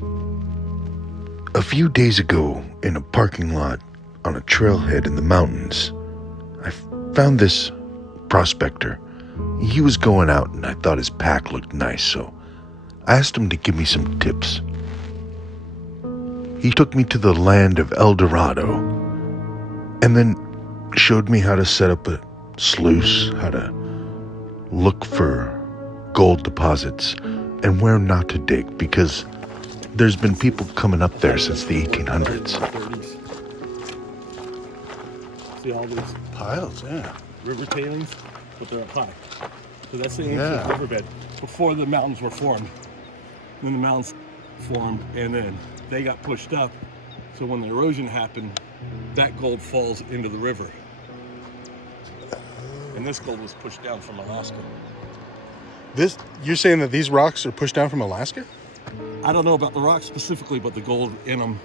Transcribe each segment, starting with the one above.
A few days ago, in a parking lot on a trailhead in the mountains, I found this prospector. He was going out and I thought his pack looked nice, so I asked him to give me some tips. He took me to the land of El Dorado and then showed me how to set up a sluice, how to look for gold deposits, and where not to dig, because there's been people coming up there since the 1800s. See all these Piles, yeah. river tailings, but they're up high. So that's the ancient riverbed before the mountains were formed. Then the mountains formed, and then they got pushed up. So when the erosion happened, that gold falls into the river. And this gold was pushed down from Alaska. You're saying that these rocks are pushed down from Alaska? I don't know about the rocks specifically, but the gold in them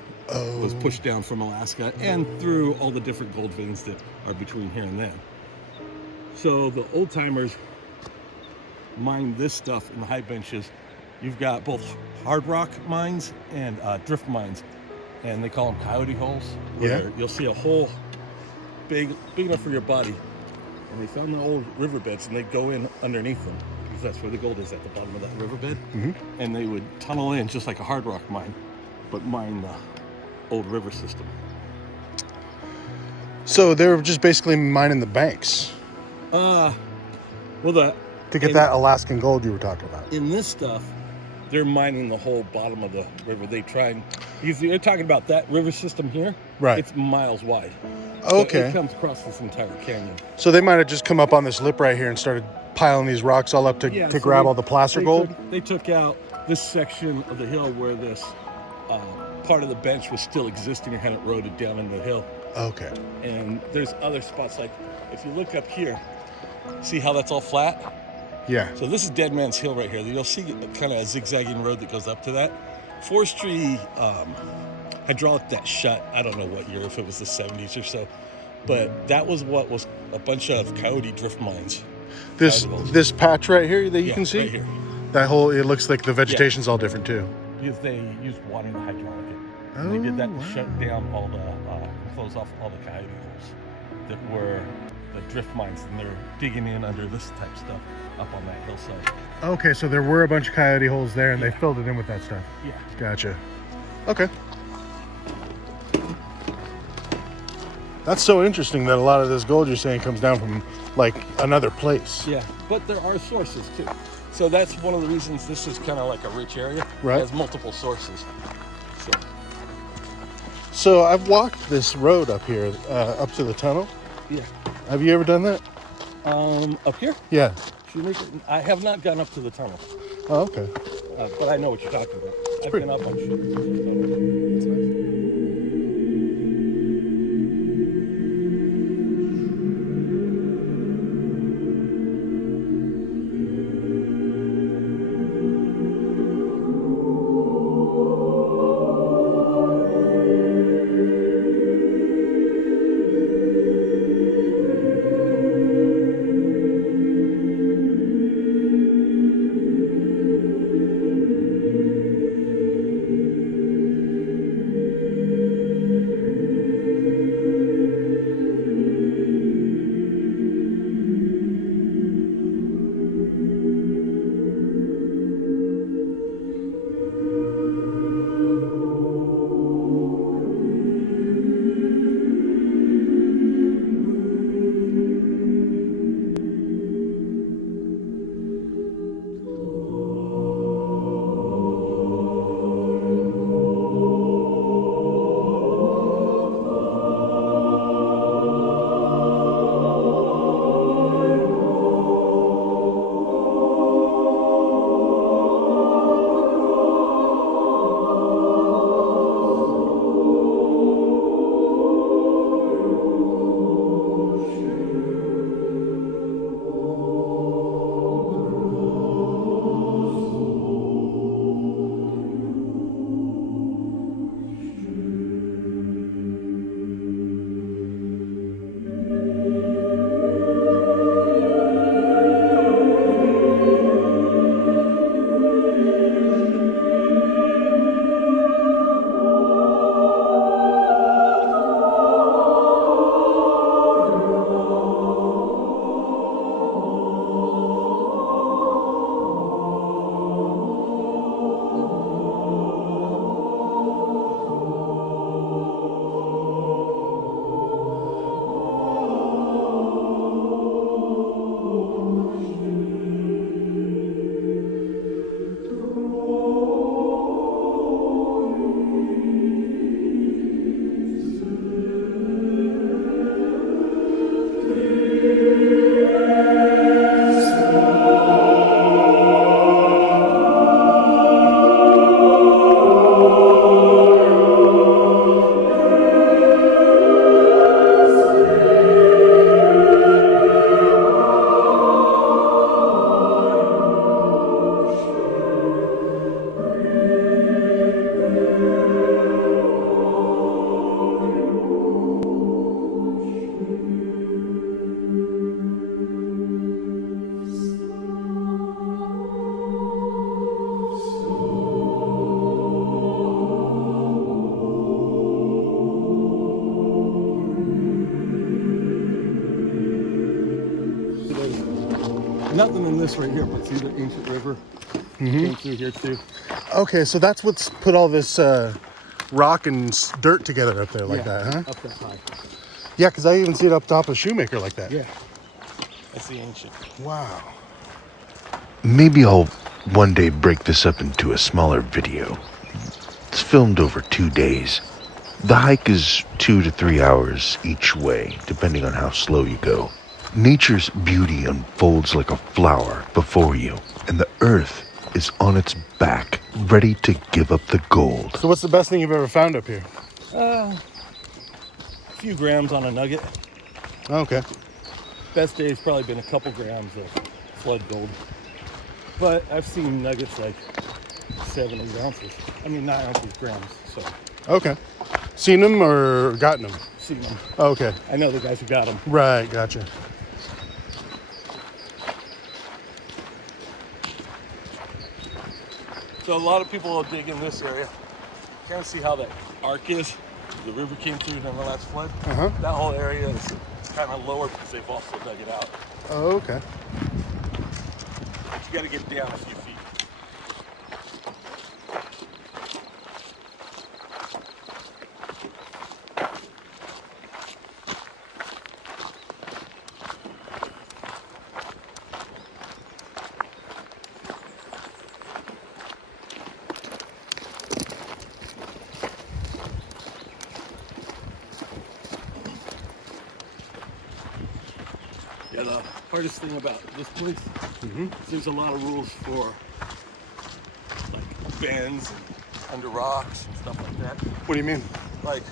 was pushed down from Alaska and through all the different gold veins that are between here and there. So the old timers mined this stuff in the high benches. You've got both hard rock mines and drift mines, and they call them coyote holes. Where you'll see a hole big enough for your body, and they found the old riverbeds, and they'd go in underneath them because that's where the gold is, at the bottom of that riverbed. And they would tunnel in just like a hard rock mine, but mine the old river system. So they're just basically mining the banks Well, to get that Alaskan gold you were talking about. in this stuff, they're mining the whole bottom of the river. They try and, because you're talking about that river system here, Right. It's miles wide. So Okay. it comes across this entire canyon. So they might have just come up on this lip right here and started piling these rocks all up to So grab all the placer gold? They took out this section of the hill where this part of the bench was still existing and hadn't eroded down into the hill. Okay. And there's other spots, like if you look up here, see how that's all flat? Yeah. So this is Dead Man's Hill right here. You'll see kind of a zigzagging road that goes up to that. Forestry hydraulic that shut, I don't know what year, if it was the 70s or so, but that was what was a bunch of coyote drift mines. This patch right here that you can see? Right here. That whole, it looks like the vegetation's all different too. Because they used water to hydraulic it. And they did that to shut down all the, close off all the coyote holes that were the drift mines, and they're digging in under this type stuff up on that hillside. Okay, so there were a bunch of coyote holes there and they filled it in with that stuff. Yeah. Gotcha. Okay. That's so interesting that a lot of this gold you're saying comes down from like another place. Yeah, but there are sources too. So that's one of the reasons this is kind of like a rich area. Right. It has multiple sources. So I've walked this road up here, up to the tunnel. Yeah. Have you ever done that? Up here? Yeah. I have not gone up to the tunnel, Oh, okay. but I know what you're talking about. I've been up on shit. Nothing in this right here, but see the ancient river came through here too. Okay, so that's what's put all this rock and dirt together up there like that, huh? Up that high. Yeah, because I even see it up top of Shoemaker like that. Yeah. That's the ancient. Wow. Maybe I'll one day break this up into a smaller video. It's filmed over 2 days. The hike is 2 to 3 hours each way, depending on how slow you go. Nature's beauty unfolds like a flower before you, and the earth is on its back, ready to give up the gold. So what's the best thing you've ever found up here? A few grams on a nugget. Okay. Best day's probably been a couple grams of flood gold. But I've seen nuggets like 7, 8 ounces. I mean, not ounces, grams. So, Okay. Seen them or gotten them? seen them. Okay. I know the guys who got them. Right, gotcha. So a lot of people will dig in this area. Kind of see how that arc is. The river came through during the last flood. Uh-huh. That whole area is kind of lower because they've also dug it out. Oh, okay. But you got to get down a few feet. Yeah, the hardest thing about this place is there's a lot of rules for like bends and under rocks and stuff like that. What do you mean? Like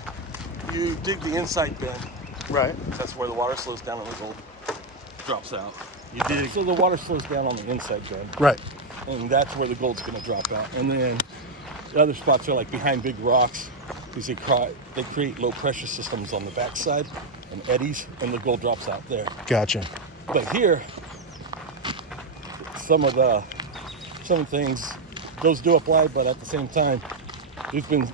you dig the inside bend, Right. that's where the water slows down and the gold drops out. You dig so the water slows down on the inside bend, Right. and that's where the gold's gonna drop out. And then the other spots are like behind big rocks because they create low pressure systems on the backside and eddies, and the gold drops out there. Gotcha. But here, some things, those do apply, but at the same time, we've been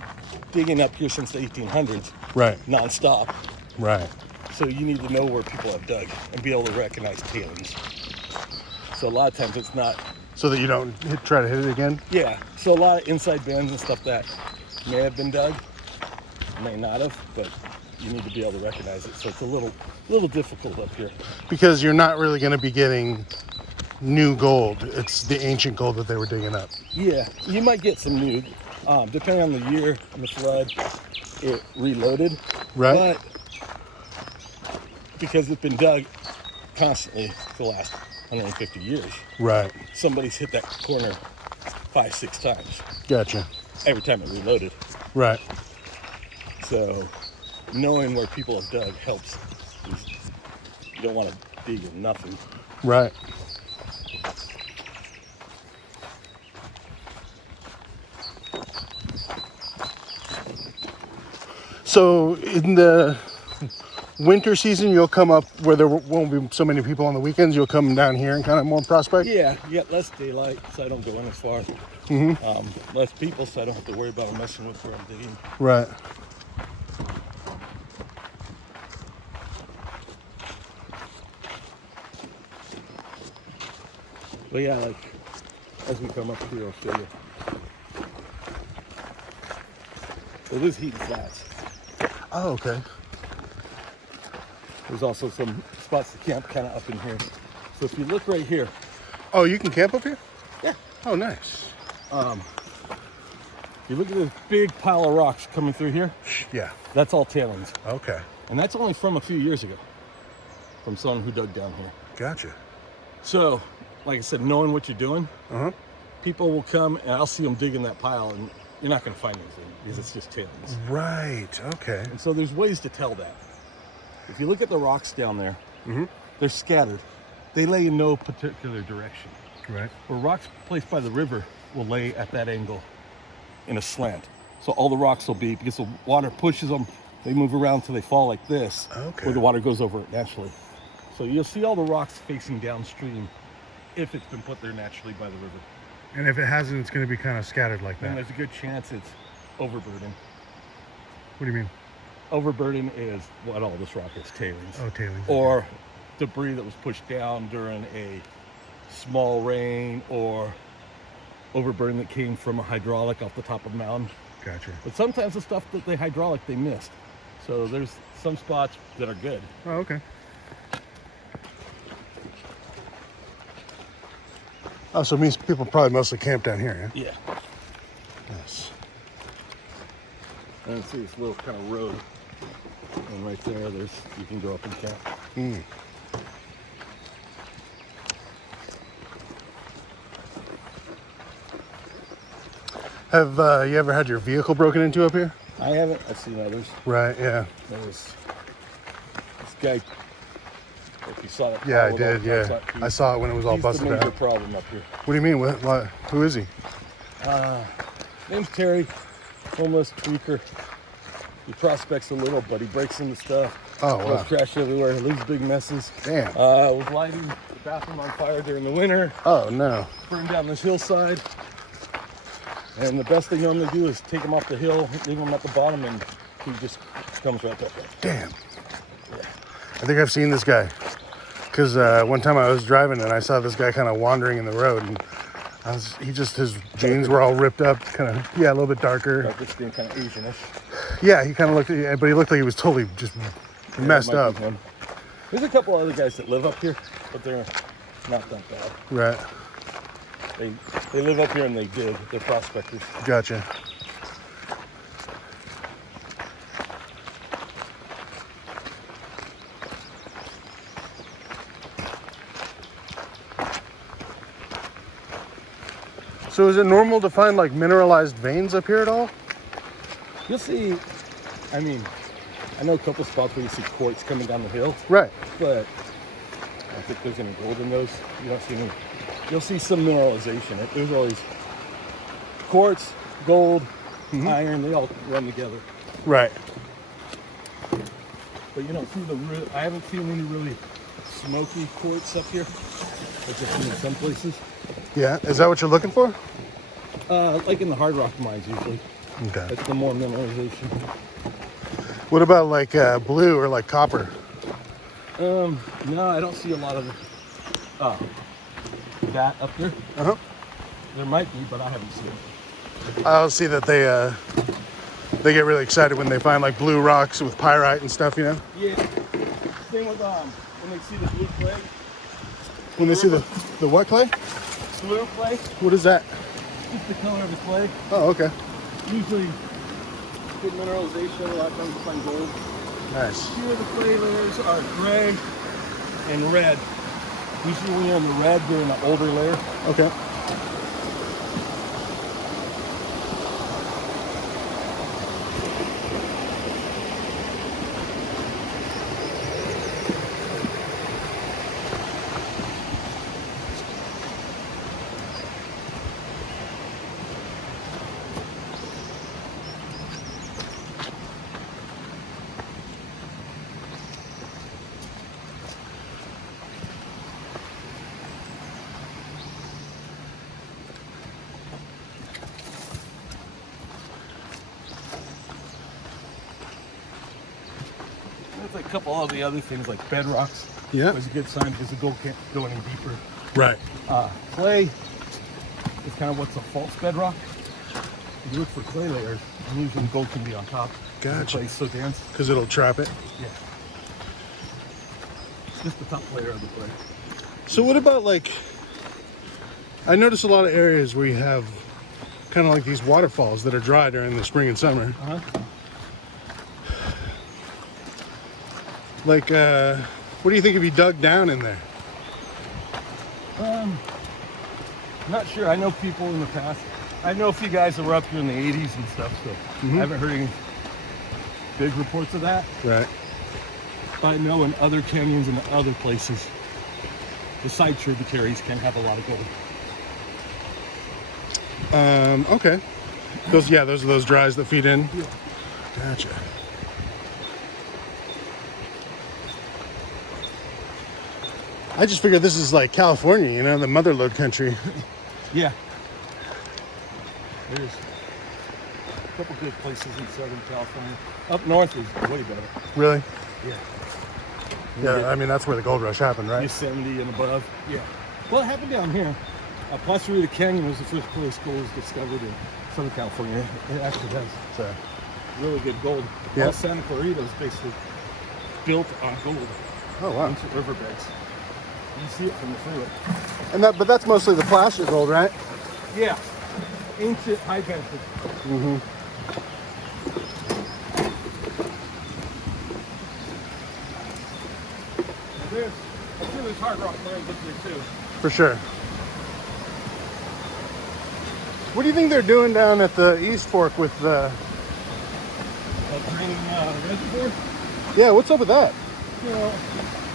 digging up here since the 1800s, Right. nonstop. Right. So you need to know where people have dug and be able to recognize tailings. So a lot of times it's not, So that you don't try to hit it again? yeah. So a lot of inside bends and stuff that may have been dug, may not have, but you need to be able to recognize it. So it's a little difficult up here. Because you're not really going to be getting new gold. It's the ancient gold that they were digging up. Yeah, you might get some new, depending on the year and the flood, it reloaded. Right. But because it's been dug constantly for the last 150 years, Right. somebody's hit that corner 5, 6 times. Gotcha. Every time it reloaded. Right. So knowing where people have dug helps. You don't want to dig in nothing. Right. So in the winter season, you'll come up where there won't be so many people on the weekends. You'll come down here and kind of more prospect. Yeah, you get less daylight, so I don't go in as far. Less people, so I don't have to worry about them messing with where I'm digging. Right. But yeah, like as we come up here, I'll show you. So this is Heaton Flats. Oh, okay. There's also some spots to camp kind of up in here. So if you look right here, Oh, you can camp up here? yeah, Oh, nice. you look at this big pile of rocks coming through here. Yeah. That's all tailings, Okay. and that's only from a few years ago, from someone who dug down here. Gotcha. So, like I said, knowing what you're doing, Uh-huh. people will come and I'll see them dig in that pile, and you're not going to find anything because it's just tailings. Right. Okay. And so there's ways to tell that. If you look at the rocks down there, they're scattered. They lay in no particular direction. Right. Where rocks placed by the river will lay at that angle in a slant. So all the rocks will be, because the water pushes them, they move around till they fall like this, Okay. where the water goes over it naturally. So you'll see all the rocks facing downstream if it's been put there naturally by the river. And if it hasn't, it's going to be kind of scattered like And that. there's a good chance it's overburden. What do you mean? Overburden is what all this rock is, tailings. Oh, tailings. Or debris that was pushed down during a small rain or overburden that came from a hydraulic off the top of a mountain. Gotcha. But sometimes the stuff that they hydraulic, they missed. So there's some spots that are good. Oh, okay. Oh, so it means people probably mostly camp down here, yeah? Yeah. Nice. And see this little kind of road. And right there, you can go up and camp. Have you ever had your vehicle broken into up here? I haven't. I've seen others. Right, yeah. There was this guy. If you saw that. Yeah, I pile did, of yeah. outside, I saw it when it was all he's the busted major out. problem up here. What do you mean? What? Who is he? Name's Terry, homeless tweaker. He prospects a little, but he breaks into stuff. Oh, Throws wow. trash everywhere. He leaves big messes. Damn. Was lighting the bathroom on fire during the winter. Oh, no. Burned down this hillside. And the best they normally do is take him off the hill, leave him at the bottom, and he just comes right back up. Damn. Yeah. I think I've seen this guy. Because one time I was driving and I saw this guy kind of wandering in the road. And his jeans were all ripped up, kind of, yeah, a little bit darker. Like this being kind of Asianish. Yeah, he kind of looked, but he looked like he was totally just messed Might up. be one. There's a couple other guys that live up here, but they're not that bad. Right. They live up here and they dig. They're prospectors. Gotcha. So is it normal to find like mineralized veins up here at all? You'll see, I mean, I know a couple spots where you see quartz coming down the hill, Right. but I don't think there's any gold in those. You don't see any. You'll see some mineralization. There's always quartz, gold, iron. They all run together. Right. But you don't see I haven't seen any really smoky quartz up here. I've just seen in some places. Yeah. Is that what you're looking for? Like in the hard rock mines usually. Okay. That's the more mineralization. What about like blue or like copper? No, I don't see a lot of that up there. Uh-huh. There might be, but I haven't seen it. I'll see that they get really excited when they find like blue rocks with pyrite and stuff, you know? Yeah. Same with when they see the blue clay. When they see the what clay? Blue clay, What is that? just the color of the clay. Oh, okay. Usually good mineralization, a lot of times you find gold. Nice. Here the clay layers are gray and red. Usually when you're in the red, you're in an older layer. Okay. There's like a couple of the other things like bedrocks. Yeah. It's a good sign because the gold can't go any deeper. Right. Clay is kind of what's a false bedrock. If you look for clay layers, and usually gold can be on top. Gotcha. The clay's so dense. Because it'll trap it. Yeah. It's just the top layer of the clay. So what about like, I notice a lot of areas where you have kind of like these waterfalls that are dry during the spring and summer. Uh-huh. Like, what do you think if you dug down in there? Not sure. I know people in the past. I know a few guys that were up here in the 80s and stuff, so I haven't heard any big reports of that. Right. But I know in other canyons and other places, the side tributaries can have a lot of gold. Okay. Those are those dries that feed in. Yeah. Gotcha. I just figured this is like California, you know, the mother lode country. Yeah. There's a couple good places in Southern California. Up north is way better. Really? Yeah. Yeah, I mean, that's where the gold rush happened, right? Yosemite and above. Yeah. Well, it happened down here. Placerita Canyon was the first place gold was discovered in Southern California. It actually has. It's really good gold. Yeah. All Santa Clarita is basically built on gold. Oh wow. Ancient riverbeds. You see it from the freeway. And but that's mostly the placer gold, right? Yeah. Ancient high benches. Mm-hmm. I'm sure there's hard rock mines up there too. For sure. What do you think they're doing down at the East Fork with the? Draining reservoir. Yeah, what's up with that? You know,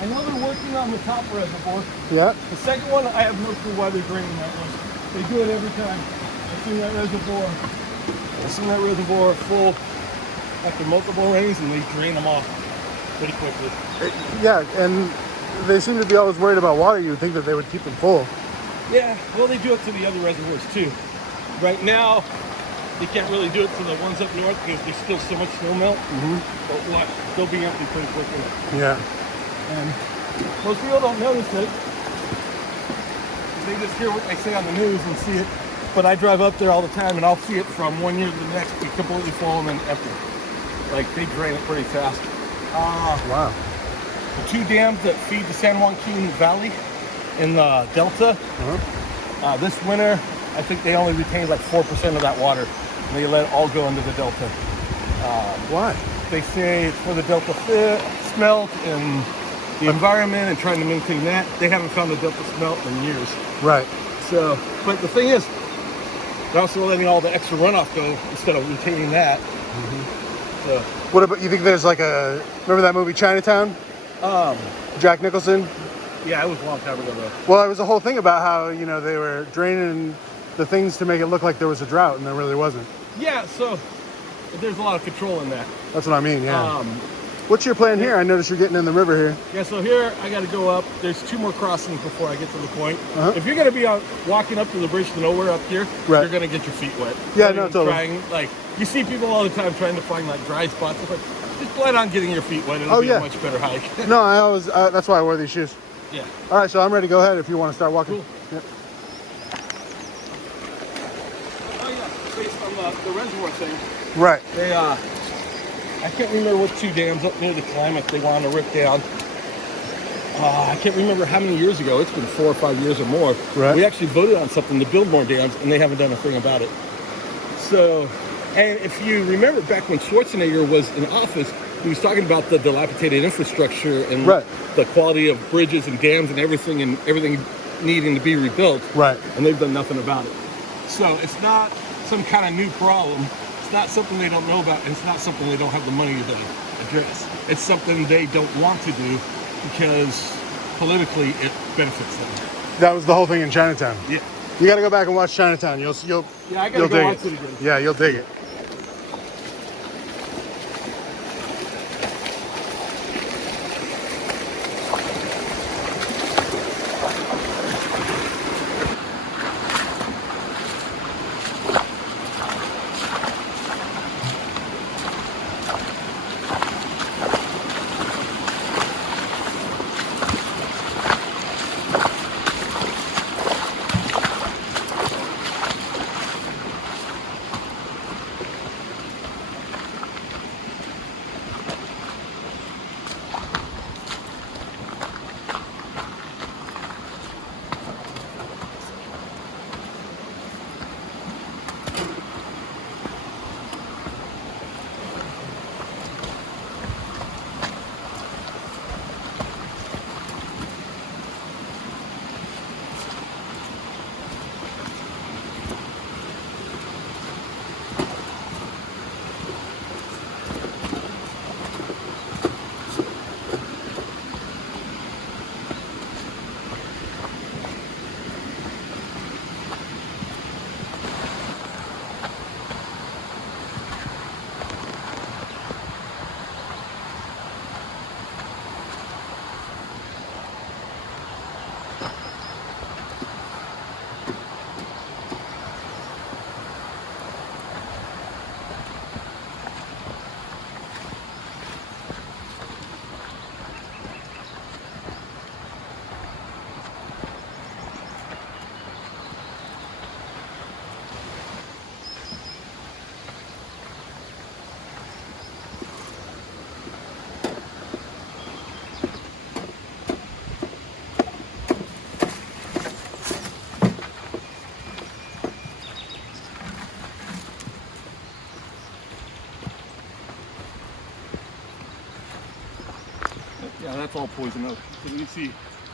I know they're working on the top reservoir. Yeah. The second one, I have no clue why they're draining that one. They do it every time. I've seen that reservoir full after multiple rains, and they drain them off pretty quickly. Yeah, and they seem to be always worried about water. You would think that they would keep them full. Yeah, well, they do it to the other reservoirs too. Right now, they can't really do it to the ones up north because there's still so much snow melt. Mm-hmm. But what? They'll be empty pretty quickly. Yeah. And most people don't notice it. They just hear what they say on the news and see it. But I drive up there all the time and I'll see it from one year to the next be completely full and then empty. Like they drain it pretty fast. Wow. The two dams that feed the San Joaquin Valley in the Delta, this winter, I think they only retained like 4% of that water. And they let it all go into the Delta. Why? They say it's for the Delta smelt and the environment and trying to maintain that. They haven't found the Delta smelt in years. Right. So, but the thing is, they're also letting all the extra runoff go instead of retaining that. So, What about, you think there's like a, remember that movie Chinatown? Jack Nicholson? yeah, it was a long time ago though. Well, it was a whole thing about how, you know, they were draining the things to make it look like there was a drought, and there really wasn't. Yeah, so there's a lot of control in that. That's what I mean, yeah. What's your plan here? I noticed you're getting in the river here. Yeah, so here I got to go up. There's 2 more crossings before I get to the point. Uh-huh. If you're going to be walking up to the bridge to nowhere up here, Right. you're going to get your feet wet. Yeah, So no, you're totally. Trying, like, you see people all the time trying to find like dry spots. It's like, just plan on getting your feet wet. It'll Oh, be yeah. a much better hike. No, I always, that's why I wear these shoes. Yeah. All right, so I'm ready to go ahead if you want to start walking. Cool. Yep. Oh yeah, based on the reservoir thing. Right. They I can't remember what 2 dams up near the Klamath they wanted to rip down. I can't remember how many years ago. It's been 4 or 5 years or more. Right. We actually voted on something to build more dams, and they haven't done a thing about it. So, and if you remember back when Schwarzenegger was in office, he was talking about the dilapidated infrastructure and Right. the quality of bridges and dams and everything needing to be rebuilt. Right. And they've done nothing about it. So it's not some kind of new problem. It's not something they don't know about, and it's not something they don't have the money to address. It's something they don't want to do because politically it benefits them. That was the whole thing in Chinatown. Yeah. You got to go back and watch Chinatown. You'll Yeah, I gotta you'll go dig watch it. it again. Yeah, you'll dig it. Yeah, that's all poison oak. So you see,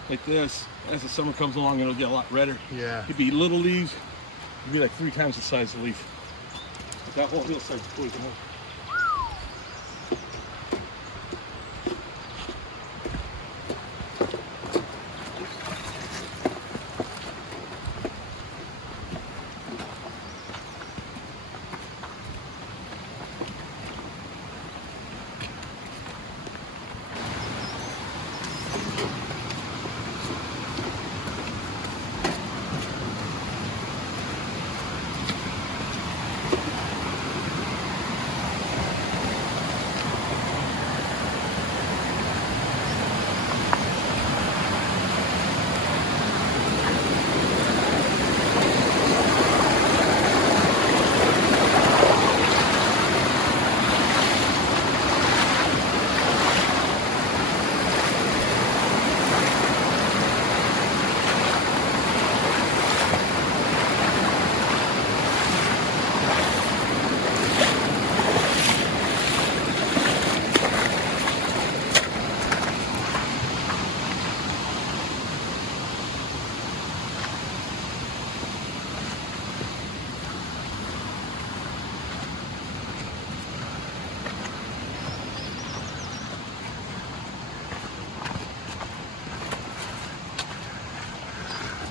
like this, as the summer comes along, it'll get a lot redder. Yeah. It'd be little leaves, it'd be like 3 times the size of the leaf. But that whole hillside's poison oak.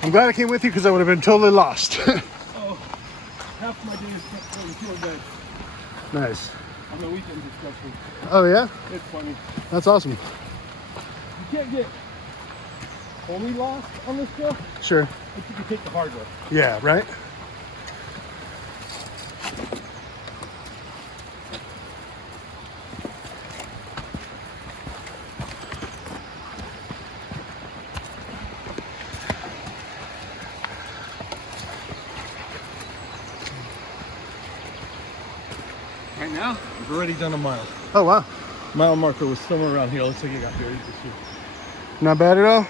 I'm glad I came with you because I would have been totally lost. Oh, half my day is spent on the tour guide. Nice. On the weekends especially. Oh yeah? It's funny. That's awesome. You can't get totally lost on this trail, Sure. but you can take the hard way. Yeah, right? Right now, we've already done a mile. Oh wow. Mile marker was somewhere around here. Looks like it got buried this year. Not bad at all.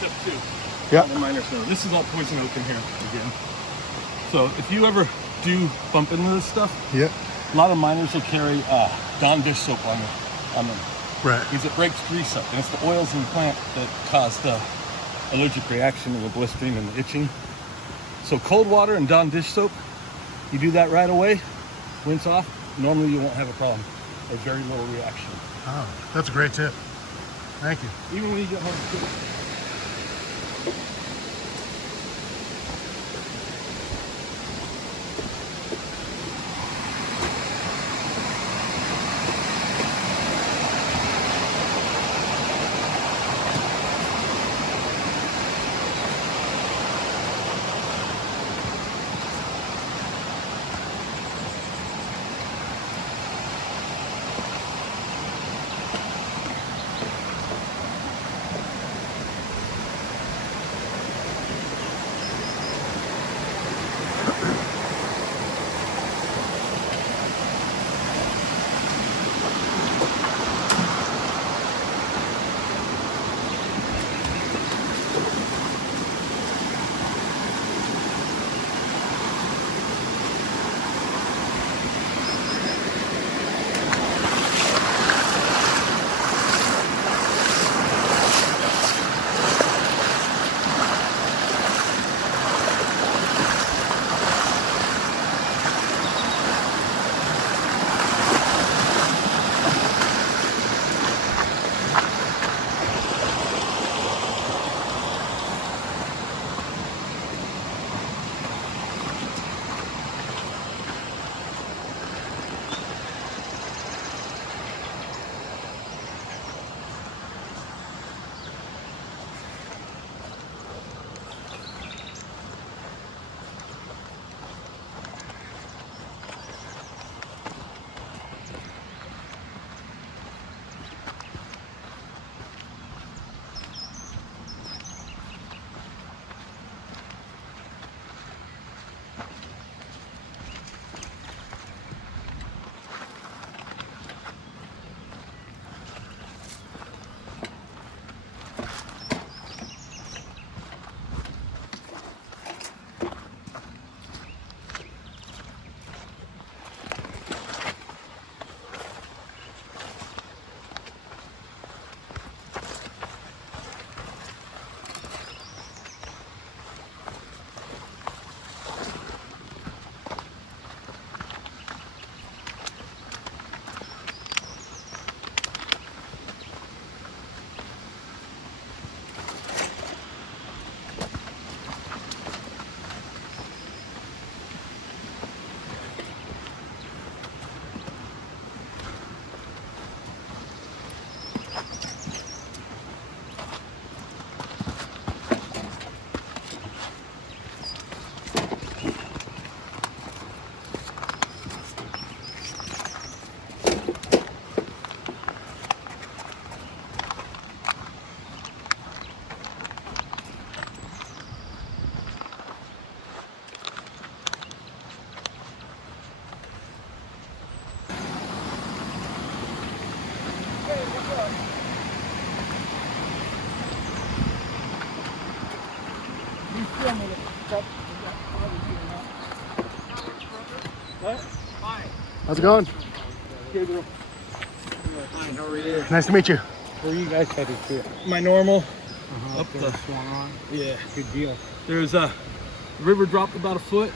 tip too. Yeah. The miners know. This is all poison oak in here again. So if you ever do bump into this stuff, Yeah. a lot of miners will carry Dawn dish soap on them. Right. Because it breaks grease up, and it's the oils in the plant that cause the allergic reaction and the blistering and the itching. So cold water and Dawn dish soap, you do that right away, rinse off, normally you won't have a problem. Or very little reaction. Oh, that's a great tip. Thank you. Even when you get home. How's it going? Hi, how are you? Nice to meet you. Where are you guys headed to? My normal, Up the- there, Swan on. yeah. Good deal. There's a river dropped about a foot,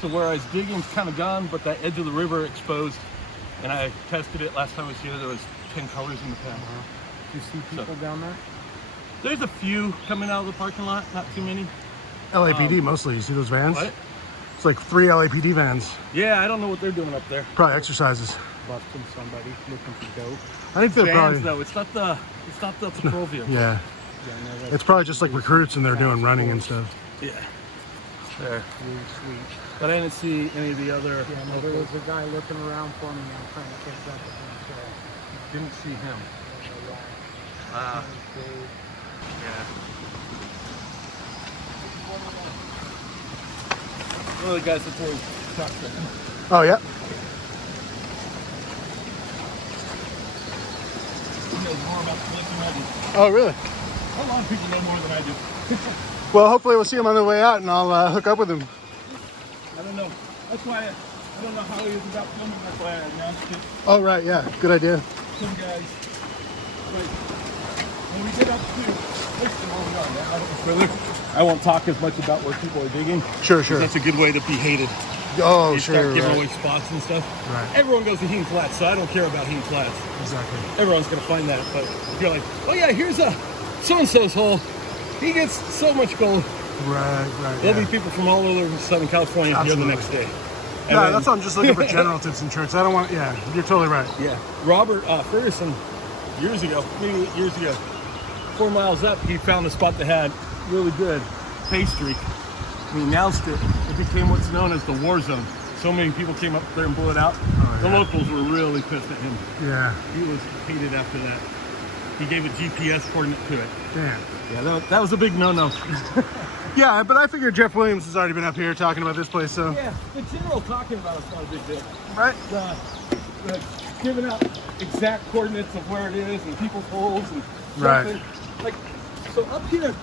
so where I was digging's kind of gone, but that edge of the river exposed. And I tested it last time I was here. There was 10 colors in the pen. Do you see people down there? There's a few coming out of the parking lot, not too many. LAPD mostly. You see those vans? What? It's like 3 LAPD vans. Yeah, I don't know what they're doing up there. Probably exercises. Busting somebody looking for dope. I think they're Vans probably. though, it's not the patrol vehicle. Yeah. Yeah, no, that's It's probably just like recruits and they're doing running and stuff. Yeah. There. really sweet. But I didn't see any of the other. Yeah, no, there was a guy looking around for me. I'm trying to catch up with him. So Didn't see him. I don't know why. Ah, Dave, yeah. One of the guys that told shotgun. Oh, yeah. He knows more about the Blizzard than I do. Oh, really? A lot of people know more than I do. Well, hopefully we'll see him on the way out, and I'll hook up with him. I don't know. That's why I don't know how he is about filming. That's why I announced it. Oh, right, yeah, good idea. Some guys, like, when we get up to, I won't talk as much about where people are digging. Sure, sure. That's a good way to be hated. Oh, You sure, start giving right. away spots and stuff. Right. Everyone goes to Heen Flats, so I don't care about Heen Flats. Exactly. Everyone's gonna find that, but if you're like, oh yeah, here's a so-and-so's hole. He gets so much gold. Right, right. There'll be people from all over Southern California here the next day. And Yeah, then- that's why I'm just looking for general tips and tricks. I don't want, yeah, you're totally right. Yeah, Robert Ferguson, years ago, maybe 8 years ago, 4 miles up, he found a spot that had really good pay streak. He announced it. It became what's known as the war zone. So many people came up there and blew it out. Oh, The yeah. locals were really pissed at him. Yeah, He was hated after that. He gave a GPS coordinate to it. damn. Yeah, that was a big no-no. Yeah, but I figure Jeff Williams has already been up here talking about this place, so. Yeah, the general talking about it's not a big deal. Right? The giving out exact coordinates of where it is and people's holes and Right. something. Like, so up here,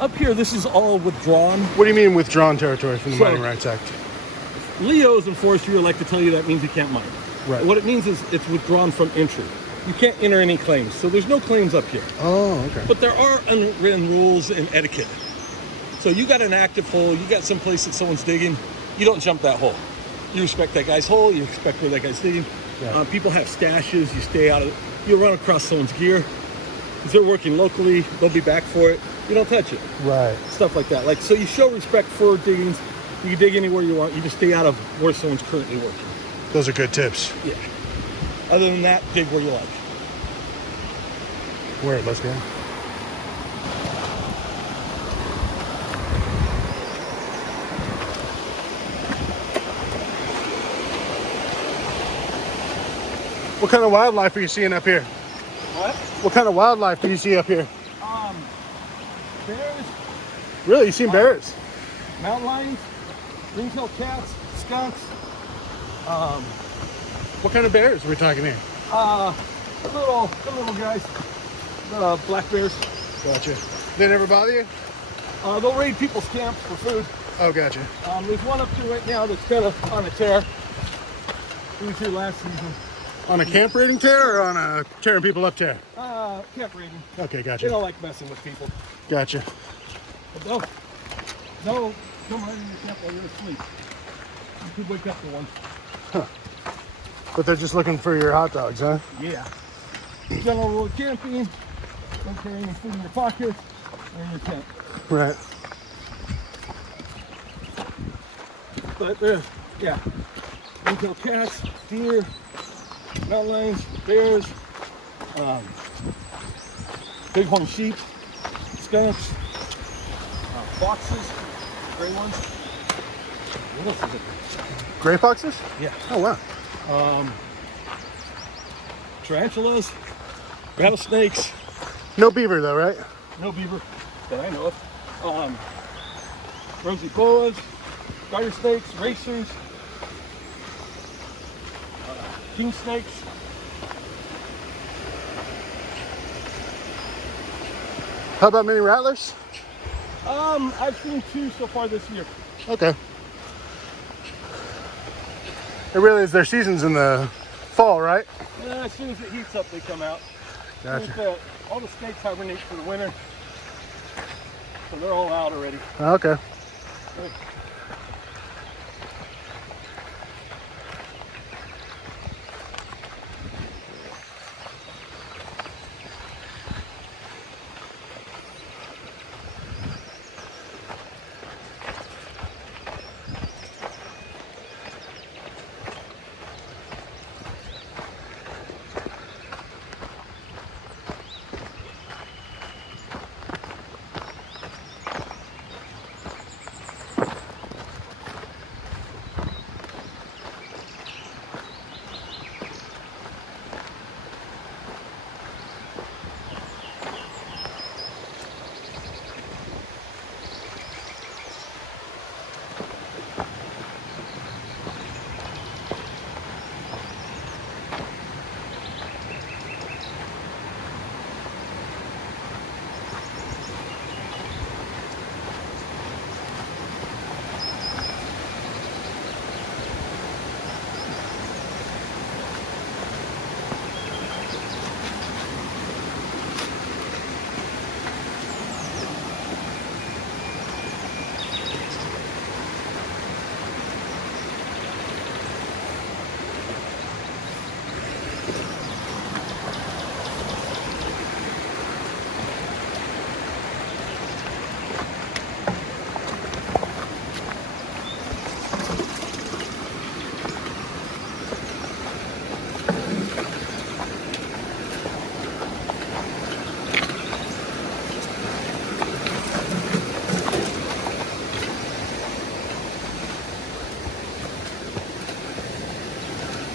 up here, this is all withdrawn. What do you mean withdrawn territory from the So- Mining Rights Act? Leos and forestry like to tell you that means you can't mine. Right. What it means is it's withdrawn from entry. You can't enter any claims. So there's no claims up here. Oh, okay. But there are unwritten rules and etiquette. So you got an active hole, you got some place that someone's digging, you don't jump that hole. You respect that guy's hole, you respect where that guy's digging. Yeah. People have stashes, you stay out of it. You run across someone's gear. If they're working locally, they'll be back for it. You don't touch it. Right. Stuff like that. Like, so you show respect for diggings. You can dig anywhere you want. You just stay out of where someone's currently working. Those are good tips. Yeah. Other than that, dig where you like. Word, let's go. What kind of wildlife are you seeing up here? What? What kind of wildlife do you see up here? Bears, Really, you seen bears? mountain lions, ring-tailed cats, skunks, What kind of bears are we talking here? the little guys, black bears. Gotcha. They never bother you? They'll raid people's camps for food. Oh, gotcha. There's one up here right now that's kind of on a tear. He was here last season. On a camp raiding tear or on a tearing people up tear? Camp raiding. Okay, They gotcha. don't like messing with people. Gotcha. But no, come right in your camp while you're asleep. You could wake up for one. But they're just looking for your hot dogs, huh? Yeah. General rule of camping, don't carry any food in your pocket or in your tent. Right. But yeah, ring-tailed cats, deer, mountain lions, bears, bighorn sheep, skunks, foxes, gray ones. What else is it? Gray foxes? Yeah. Oh, wow. Tarantulas, rattlesnakes, No beaver, though, right? no beaver that I know of. Rosy boas, garter snakes, racers, king snakes. How about mini rattlers? I've seen 2 so far this year. Okay. It really is their seasons in the fall, right? As soon as it heats up, they come out. Gotcha. All the snakes hibernate for the winter, so they're all out already. Okay.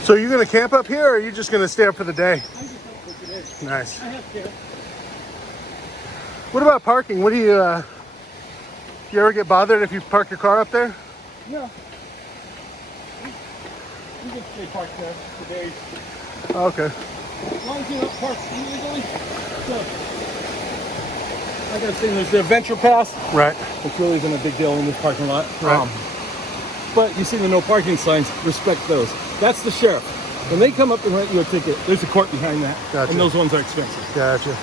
So are you gonna camp up here, or are you just gonna stay up for the day? I just went for today. Nice. I have care. What about parking? What do you ever get bothered if you park your car up there? No. You can stay parked there for days. Oh, okay. As long as you're not parked illegally. So, like I was saying, there's the Adventure Pass, Right. which really isn't a big deal in this parking lot. Right. But you see the no parking signs, respect those. That's the sheriff. When they come up and write you a ticket, there's a court behind that. Gotcha. And those ones are expensive. Gotcha.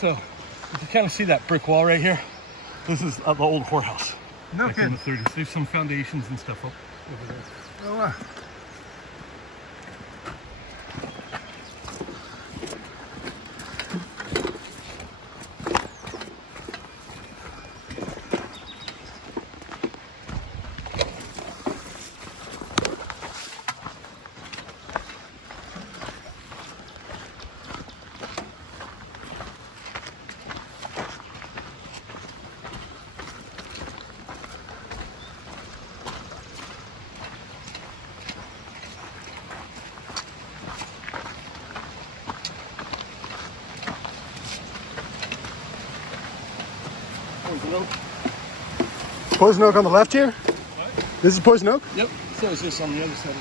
So, you can kind of see that brick wall right here. This is the old whorehouse. No Back in the kidding. 30s. There's some foundations and stuff up over there. Oh, wow. Poison oak. Poison oak on the left here? This is poison oak? Yep. So is this on the other side.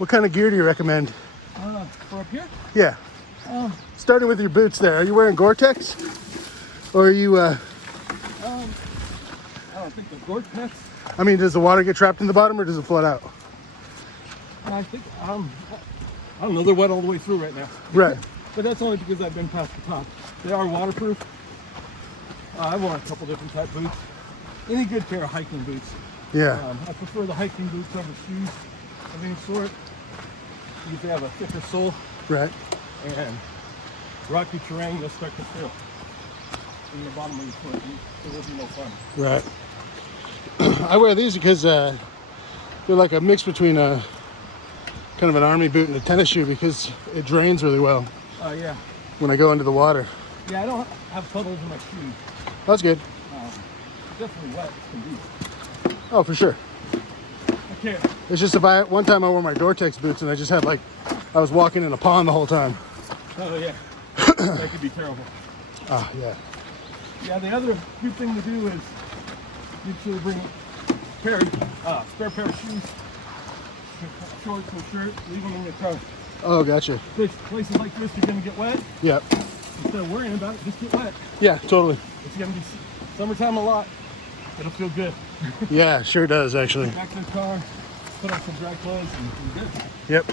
What kind of gear do you recommend? For up here? Yeah. Starting with your boots there. Are you wearing Gore-Tex? Or are you, I don't think the Gore-Tex. I mean, does the water get trapped in the bottom or does it flood out? I think, I don't know, they're wet all the way through right now. Right. But that's only because I've been past the top. They are waterproof. I've worn a couple different type boots. Any good pair of hiking boots. Yeah. I prefer the hiking boots over shoes of any sort. Because they have a thicker sole Right. and rocky terrain, you'll start to feel in the bottom of your foot. It will be no fun. Right. I wear these because they're like a mix between a kind of an army boot and a tennis shoe because it drains really well Yeah. when I go into the water. Yeah, I don't have puddles in my shoes. That's good. Definitely wet. It can be. Oh, for sure. Okay. It's just one time I wore my Gore-Tex boots and I just had like, I was walking in a pond the whole time. Oh yeah. That could be terrible. Ah, yeah. Yeah, the other good thing to do is you should bring a spare pair of shoes, shorts and shirt, leave them in your car. Oh, gotcha. Places like this, you're gonna get wet. Yep. Instead of worrying about it, just get wet. Yeah, totally. It's gonna be summertime a lot. It'll feel good. Yeah, sure does actually. Back to the car, put on some dry clothes, and you're good. Yep.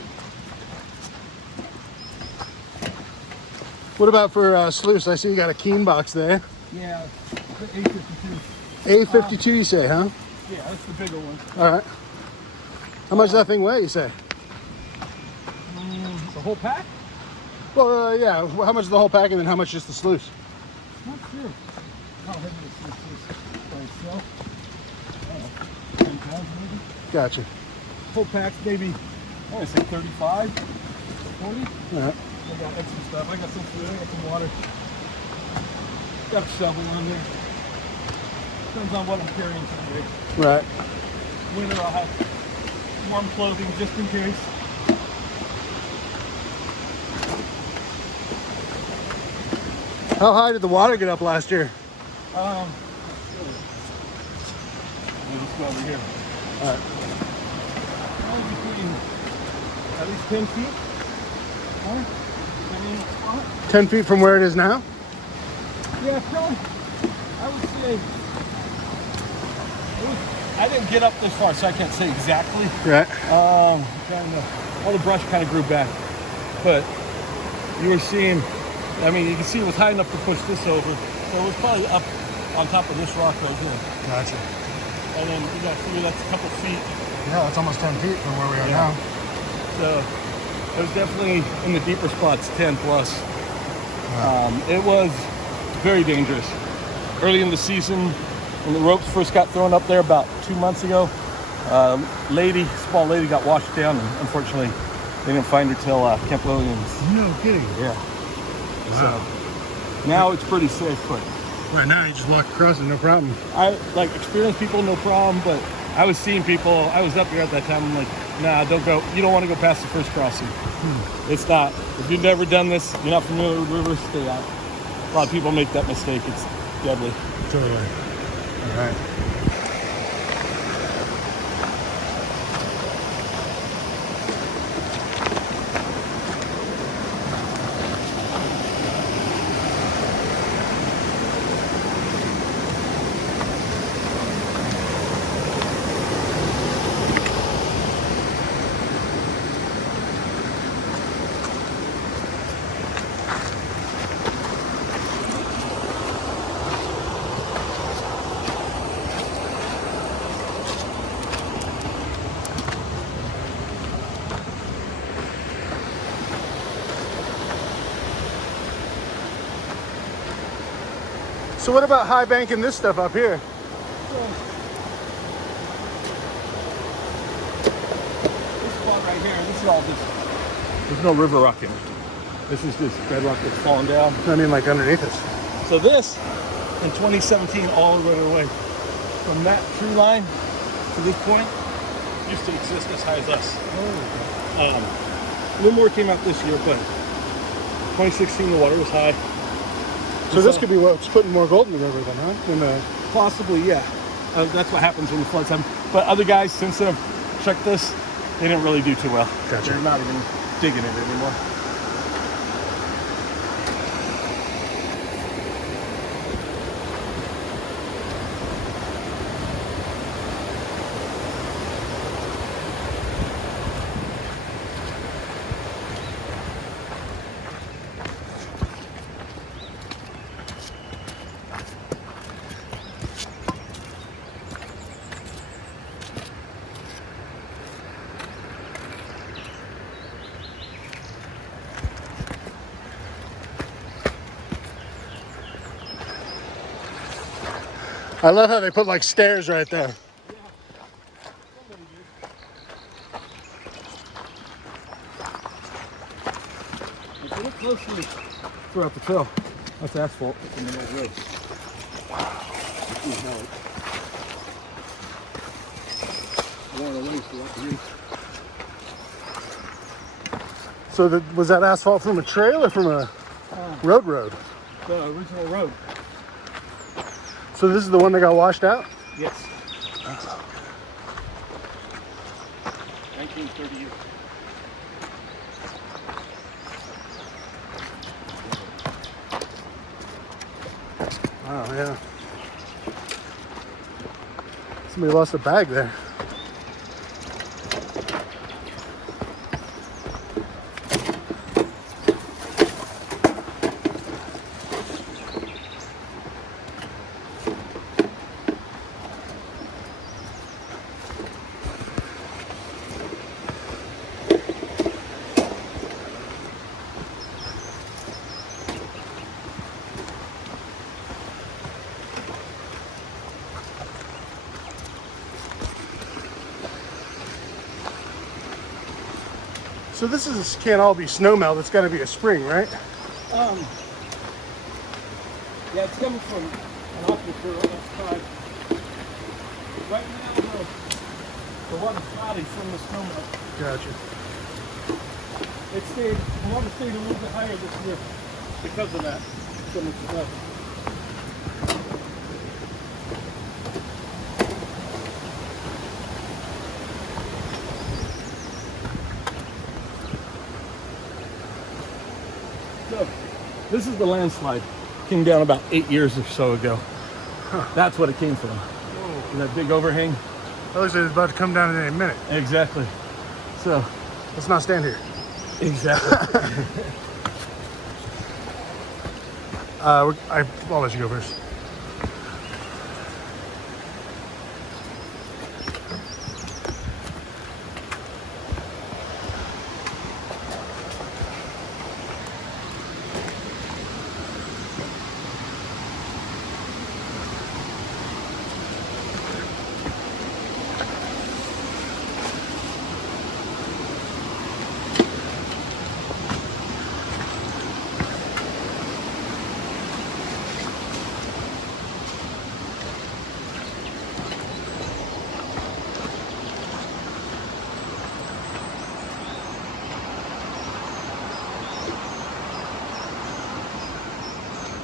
What about for sluice? I see you got a Keen box there. Yeah, the A52. A52 you say, huh? Yeah, that's the bigger one. All right. How much does that thing weigh, you say? The whole pack? Well, yeah. How much is the whole pack and then how much is the sluice? Not sure. How heavy this is by itself. 10 pounds maybe. Gotcha. Whole pack's maybe, I want to say 35, 40. All right. I got extra stuff. I got some food, I got some water. Got a shovel in there. Depends on what I'm carrying today. Right. Winter I'll have warm clothing just in case. How high did the water get up last year? Let me just go over here. All right. Probably between at least 10 feet. More, depending on the spot. 10 feet from where it is now? Yeah, probably. I would say. I didn't get up this far, so I can't say exactly. Right. All the brush kind of grew back, but you were seeing. I mean, you can see it was high enough to push this over, so it was probably up on top of this rock right here. Gotcha. And then you got to figure that's a couple feet. Yeah, that's almost 10 feet from where we are now. So it was definitely in the deeper spots, 10 plus. It was very dangerous. Early in the season, when the ropes first got thrown up there about 2 months ago, small lady got washed down, and unfortunately they didn't find her till Camp Williams. No kidding. Yeah. Wow. So now it's pretty safe, but Right now you just walk across it, no problem. I like experienced people, no problem, but I was seeing people, I was up here at that time, I'm like, nah, don't go, you don't want to go past the first crossing. It's not, if you've never done this, you're not familiar with rivers, stay out. A lot of people make that mistake, it's deadly. Totally. All right. So what about high banking this stuff up here? This spot right here, this is all just, there's no river rock in it. This is just bedrock that's fallen down. I mean, like underneath us. So this, in 2017, all the way from that tree line to this point, used to exist as high as us. A little more came out this year, but 2016 the water was high. So this could be what's putting more gold in the river then, huh? In the... Possibly, yeah. That's what happens when the floods happen. But other guys since then have checked this, They didn't really do too well. Gotcha. They're not even digging it anymore. I love how they put like stairs right there. If you look closely throughout the trail, that's asphalt in the old road. So was that asphalt from a trail or from a road? The original road. So this is the one that got washed out? Yes. 1938. Wow, yeah. Somebody lost a bag there. So can't all be snow melt. It's got to be a spring, right? Yeah, it's coming from an aquifer on that side. Right now, the water's cloudy from the snow melt. Gotcha. The water stayed a little bit higher this year because of that. So much snow. So, this is the landslide. Came down about 8 years or so ago. That's what it came from. That big overhang. That looks like it's about to come down in any minute. Exactly. So, Let's not stand here. exactly. I'll let you go first.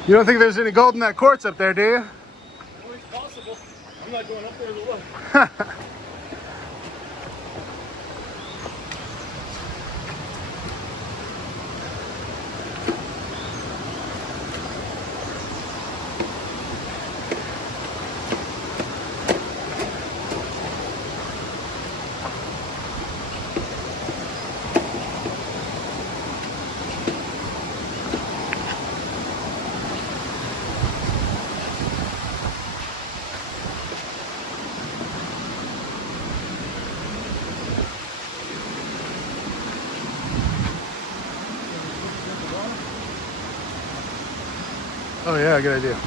You don't think there's any gold in that quartz up there, do you? Always possible. I'm not going up there to look. Oh yeah, good idea.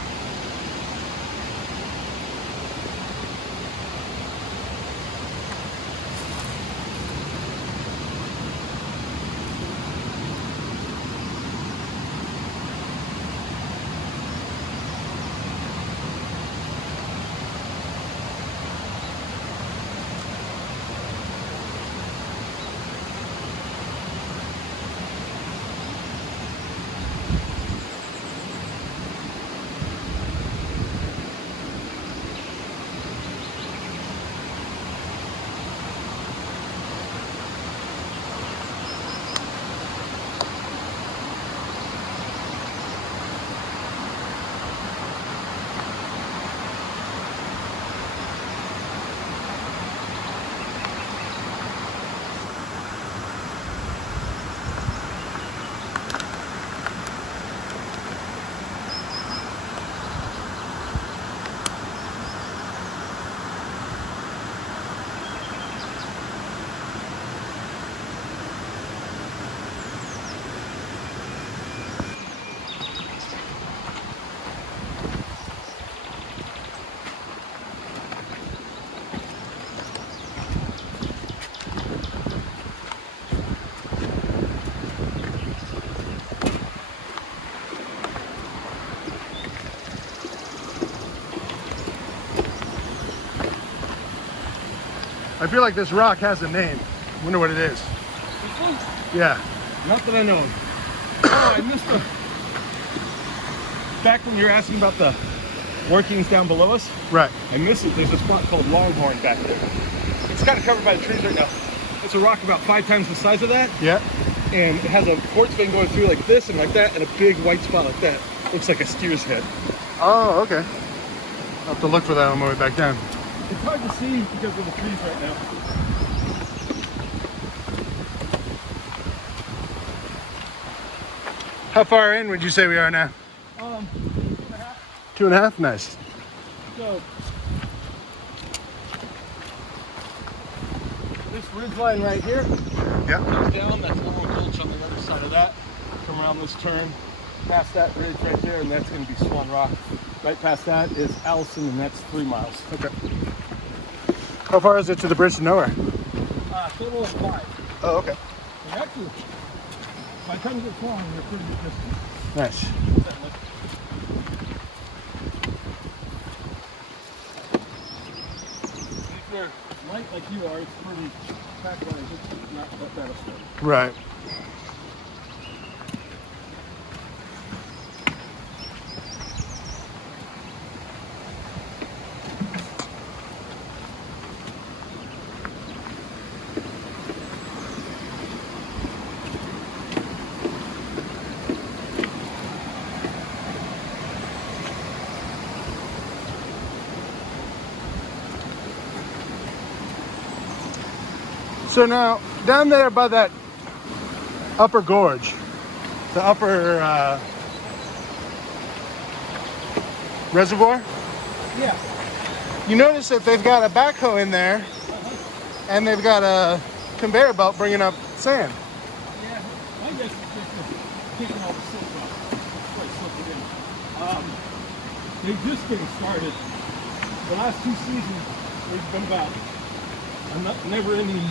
I feel like this rock has a name. Wonder what it is. This one? Yeah. Not that I know of. Oh, I missed the... Back when you were asking about the workings down below us, Right. I missed it. There's a spot called Longhorn back there. It's kind of covered by the trees right now. It's a rock about 5 times the size of that, Yeah. and it has a quartz vein going through like this and like that, and a big white spot like that. Looks like a steer's head. Oh, okay. I'll have to look for that on my way back down. It's hard to see because of the trees right now. How far in would you say we are now? 2.5? Nice. So, this ridge line right here Yeah. goes down. That's Laurel Gulch on the other side of that. Come around this turn, past that ridge right there, and that's going to be Swan Rock. Right past that is Allison, and that's 3 miles. Okay. How far is it to the bridge to nowhere? Total of 5. Oh, okay. And actually, by the time you get Swan, you're pretty good distance. Nice. If you're light like you are, it's pretty pack-wise. It's not that bad a slope. Right. So now, down there by that upper gorge, the upper reservoir, Yeah. you notice that they've got a backhoe in there and they've got a conveyor belt bringing up sand. Yeah, I guess it's just taking all the silt off. That's why I slipped it in. They're just getting started. The last 2 seasons, there's been about a never-ending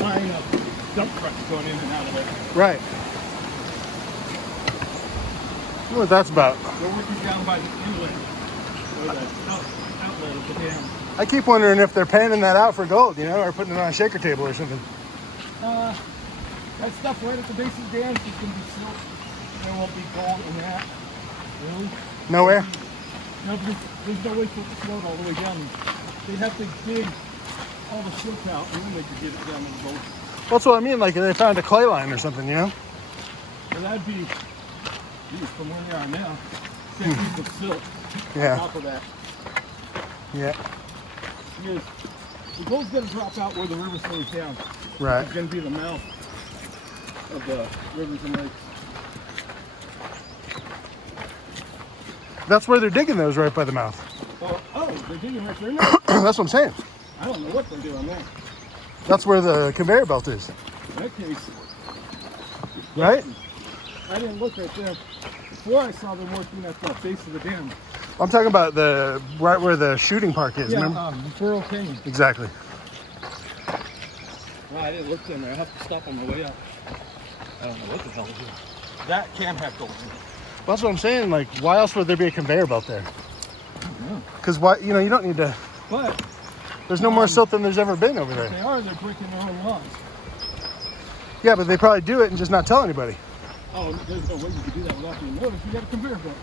line of dump trucks going in and out of there. Right. I wonder what that's about. They're working down by the inlet, or the outlet of the dam. I keep wondering if they're panning that out for gold, you know, or putting it on a shaker table or something. That stuff right at the base of the dam is just going to be silt. There won't be gold in that. Really? Nowhere? No, because there's no way for it to float all the way down. They'd have to dig all the silt out, and then they could get it down to the boat. That's what I mean, like they found a clay line or something, you know? So that'd be, geez, from where they are now, 10 feet of silt Yeah. on top of that. Yeah. Because the gold's going to drop out where the river slows down. Right. It's going to be the mouth of the rivers and lakes. That's where they're digging those, right by the mouth. Oh, they're digging right there now? That's what I'm saying. I don't know what they're doing there. That's where the conveyor belt is, In that case, right? I didn't look right there. Before I saw them working at the base of the dam. I'm talking about the right where the shooting park is, remember? Burrow Canyon. Exactly. Well, I didn't look down there. I have to stop on the way out. I don't know what the hell it is. That can have gold in it. Well, that's what I'm saying. Like, why else would there be a conveyor belt there? Because why? You know, you don't need to. But There's no more silt than there's ever been over if there. they are, they're breaking their own laws. Yeah, but they probably do it and just not tell anybody. Oh, there's no way you could do that without being noticed. You got a conveyor belt.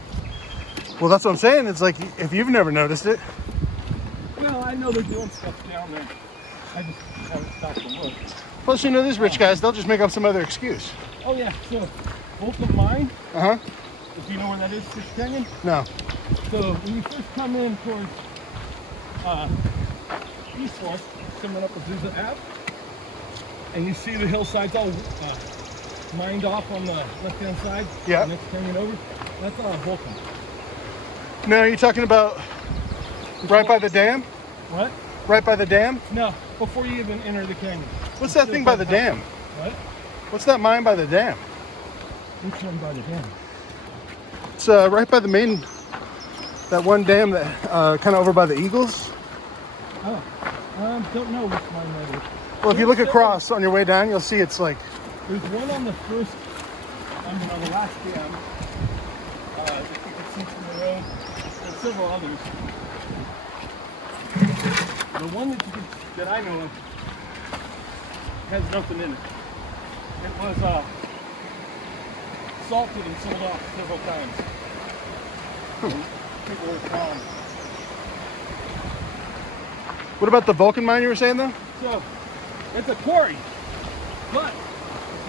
Well, that's what I'm saying. It's like if you've never noticed it. Well, I know they're doing stuff down there. I just haven't stopped to look. Plus, you know, these rich guys, they'll just make up some other excuse. Oh yeah, so both of mine, Uh huh. if you know where that is, Fish Canyon. No. So when you first come in towards east-west, coming up Azusa Ave, and you see the hillsides all mined off on the left-hand side, Yeah. next canyon over, that's Vulcan. No, you're talking about right by the dam? What? Right by the dam? No, before you even enter the canyon. What's that thing by the dam? What? What's that mine by the dam? Which one by the dam? It's right by the main, that one dam that kind of over by the Eagles. Oh, don't know which mine that is. Well, if you look across on your way down, you'll see it's like, There's one on the first, on the last dam, that you can see from the road. There's several others. The one that I know of has nothing in it. It was salted and sold off several times. People were calling. What about the Vulcan mine you were saying though? So, it's a quarry, but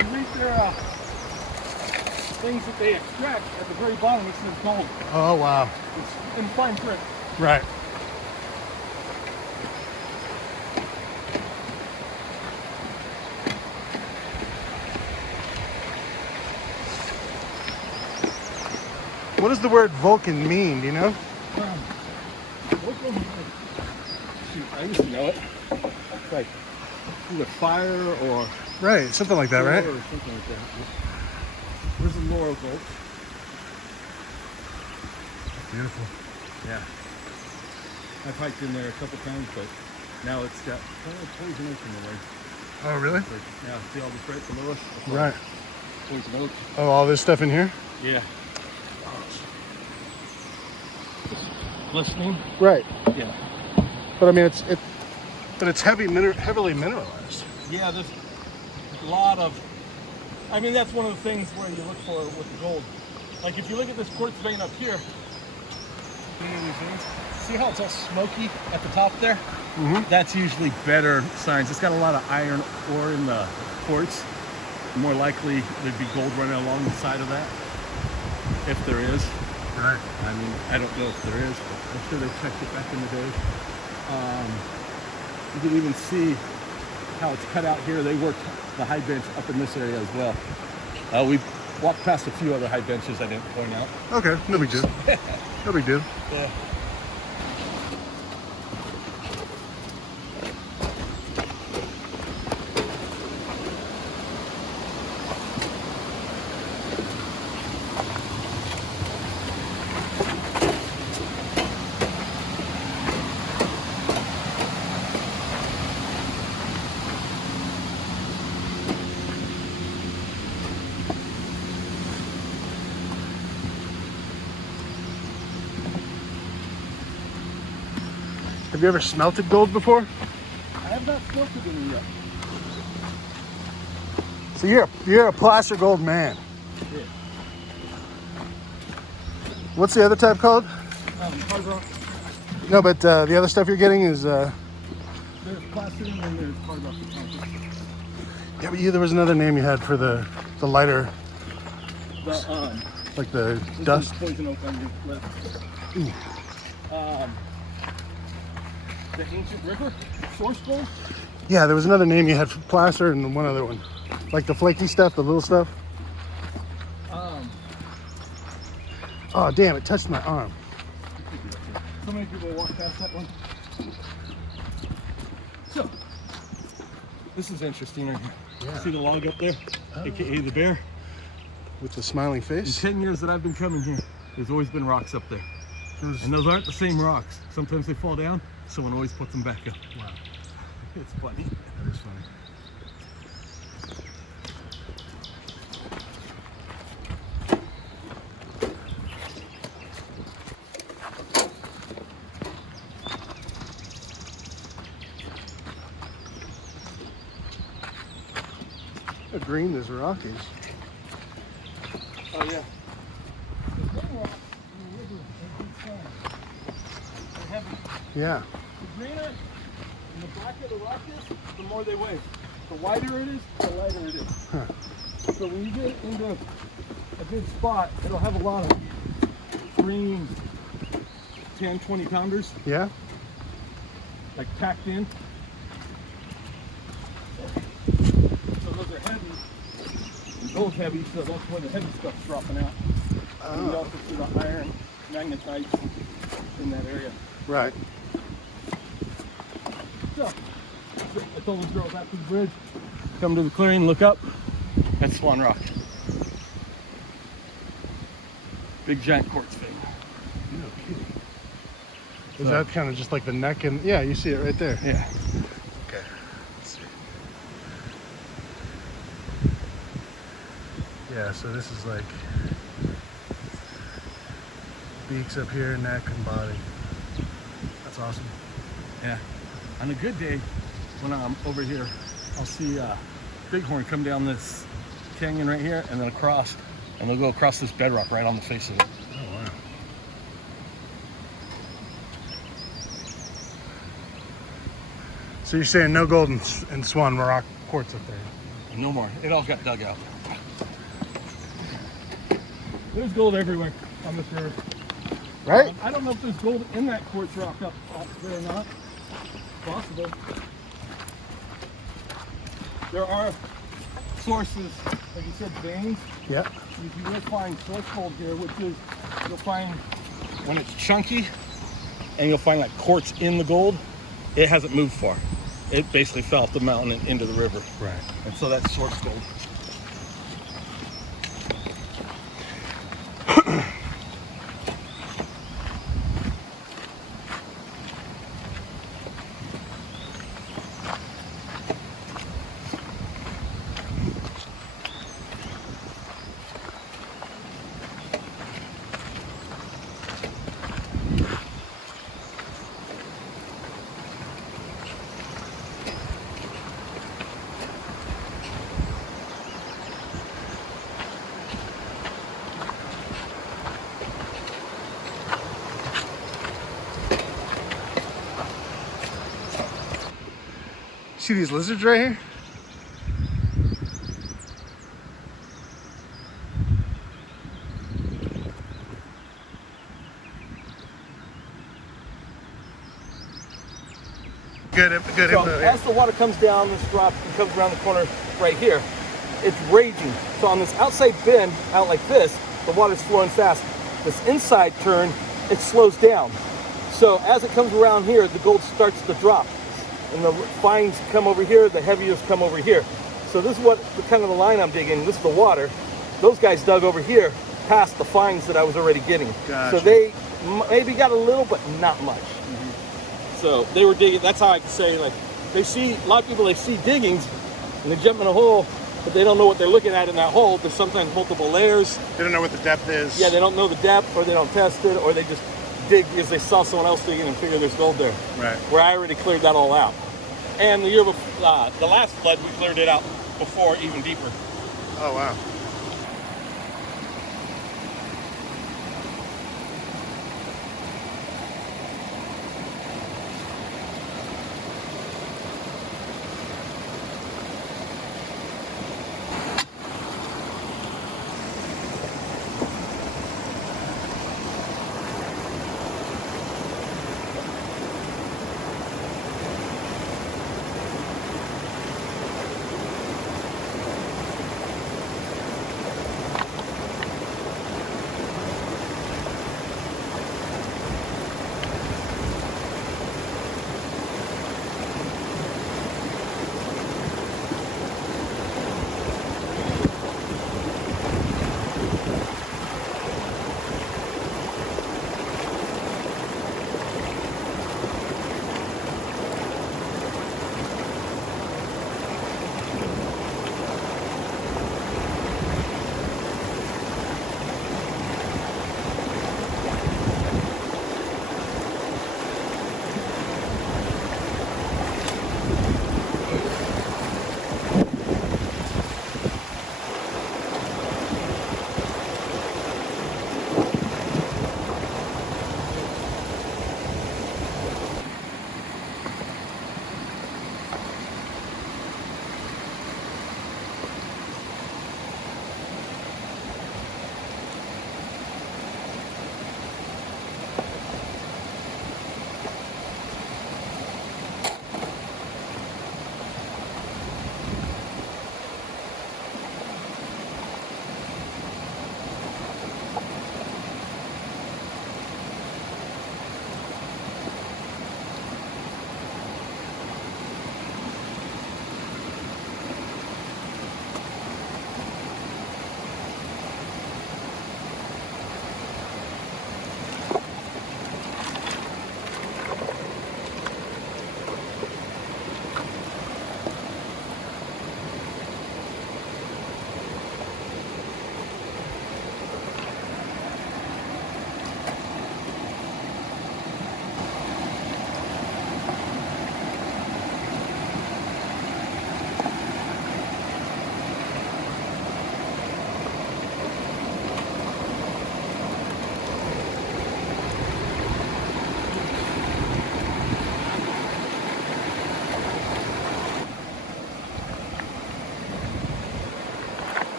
if you read their things that they extract, at the very bottom it says gold. Oh wow. It's in fine print. Right. What does the word Vulcan mean, do you know? Shoot, I used to know it. It's like either fire or Right, something like that, right? or something like that. There's a Laurel Gulch. Beautiful. Yeah. I've hiked in there a couple times, but now it's got poison oak in the way. Oh really? Yeah, see all this right below us? That's all Right. Poison oak. Oh, all this stuff in here? Yeah. Listening? Right. Yeah. But I mean it's heavily mineralized. Yeah, there's a lot of, I mean, that's one of the things where you look for with the gold. Like if you look at this quartz vein up here, see how it's all smoky at the top there? Mm-hmm. That's usually better signs. It's got a lot of iron ore in the quartz. More likely there'd be gold running along the side of that, if there is. Right. I mean, I don't know if there is, but I'm sure they checked it back in the day. You can even see how it's cut out here. They worked the high bench up in this area as well. We walked past a few other high benches I didn't point out. Okay, no big deal. No big deal. Yeah. Have you ever smelted gold before? I have not smelted any yet. So you're a placer gold man. Yeah. What's the other type called? Hard rock. No, but the other stuff you're getting is There's placer and there's hard rock. yeah, but there was another name you had for the lighter, The like the this dust. is poison oak on your left. The ancient river source gold. Yeah, there was another name you had for placer and one other one, like the flaky stuff, the little stuff. Oh damn! It touched my arm. So many people walk past that one. So, this is interesting right here. Yeah. See the log up there? AKA the bear? With the smiling In face. 10 years that I've been coming here, there's always been rocks up there. And those aren't the same rocks. Sometimes they fall down, someone always puts them back up. Wow, It's funny. that is funny. How green this rock is. Oh, yeah. Yeah. The greener and the blacker the rock is, the more they weigh. The wider it is, the lighter it is. Huh. So when you get into a good spot, it'll have a lot of green 10, 20 pounders, Yeah. like packed in. So those are heavy. And gold's heavy, so that's where the heavy stuff's dropping out. And you also see the iron magnetite in that area. Right. So, I told those girls after the bridge, come to the clearing, look up. That's Swan Rock. Big giant quartz thing. No kidding. Is that kind of just like the neck and yeah, you see it right there. Yeah. Okay. Let's see. Yeah, so this is like beaks up here, neck and body. That's awesome. Yeah. On a good day, when I'm over here, I'll see bighorn come down this canyon right here and then across, and they'll go across this bedrock right on the face of it. Oh, wow. So you're saying no gold and Swan rock quartz up there? No more. It all got dug out. There's gold everywhere on this river. Right? I don't know if there's gold in that quartz rock up there or not. Possible. There are sources, like you said, veins. Yeah. You will find source gold here, which is, you'll find when it's chunky and you'll find like quartz in the gold, it hasn't moved far. It basically fell off the mountain and into the river. Right. And so that's source gold. See these lizards right here? Good So info here. as the water comes down this drop and comes around the corner right here, it's raging. So on this outside bend, out like this, the water's flowing fast. This inside turn, it slows down. So as it comes around here, the gold starts to drop. And the fines come over here, the heaviers come over here. So this is what the kind of the line I'm digging. This is the water. Those guys dug over here past the fines that I was already getting. Gotcha. So they maybe got a little, but not much. So they were digging. That's how I can say, like, they see a lot of people. They see diggings, and they jump in a hole, but they don't know what they're looking at in that hole. There's sometimes multiple layers. They don't know what the depth is. Yeah, they don't know the depth, or they don't test it, or they just dig because they saw someone else digging and figure there's gold there. Right. Where I already cleared that all out. And the year before, the last flood, we cleared it out before even deeper. Oh, wow.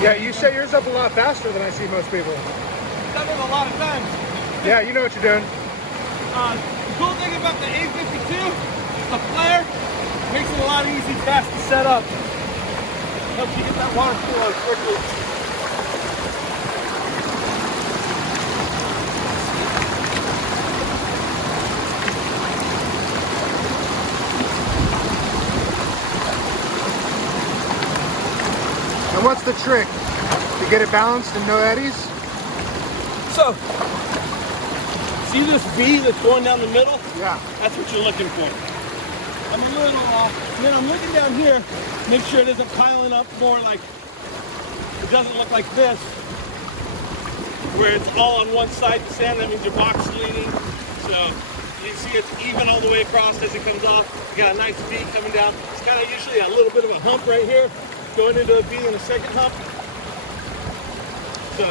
Yeah, you set yours up a lot faster than I see most people. Done it a lot of times. Yeah, you know what you're doing. The cool thing about the A52 is the flare makes it a lot easy, fast to set up. Helps you get that water flow quickly. And what's the trick? To get it balanced and no eddies? So, see this V that's going down the middle? Yeah. That's what you're looking for. I'm a little off. And then I'm looking down here, make sure it isn't piling up more like, it doesn't look like this, where it's all on one side the sand. That means your box is leaning. So you see it's even all the way across as it comes off. You got a nice V coming down. It's got usually a little bit of a hump right here, going into a V and a second hump. So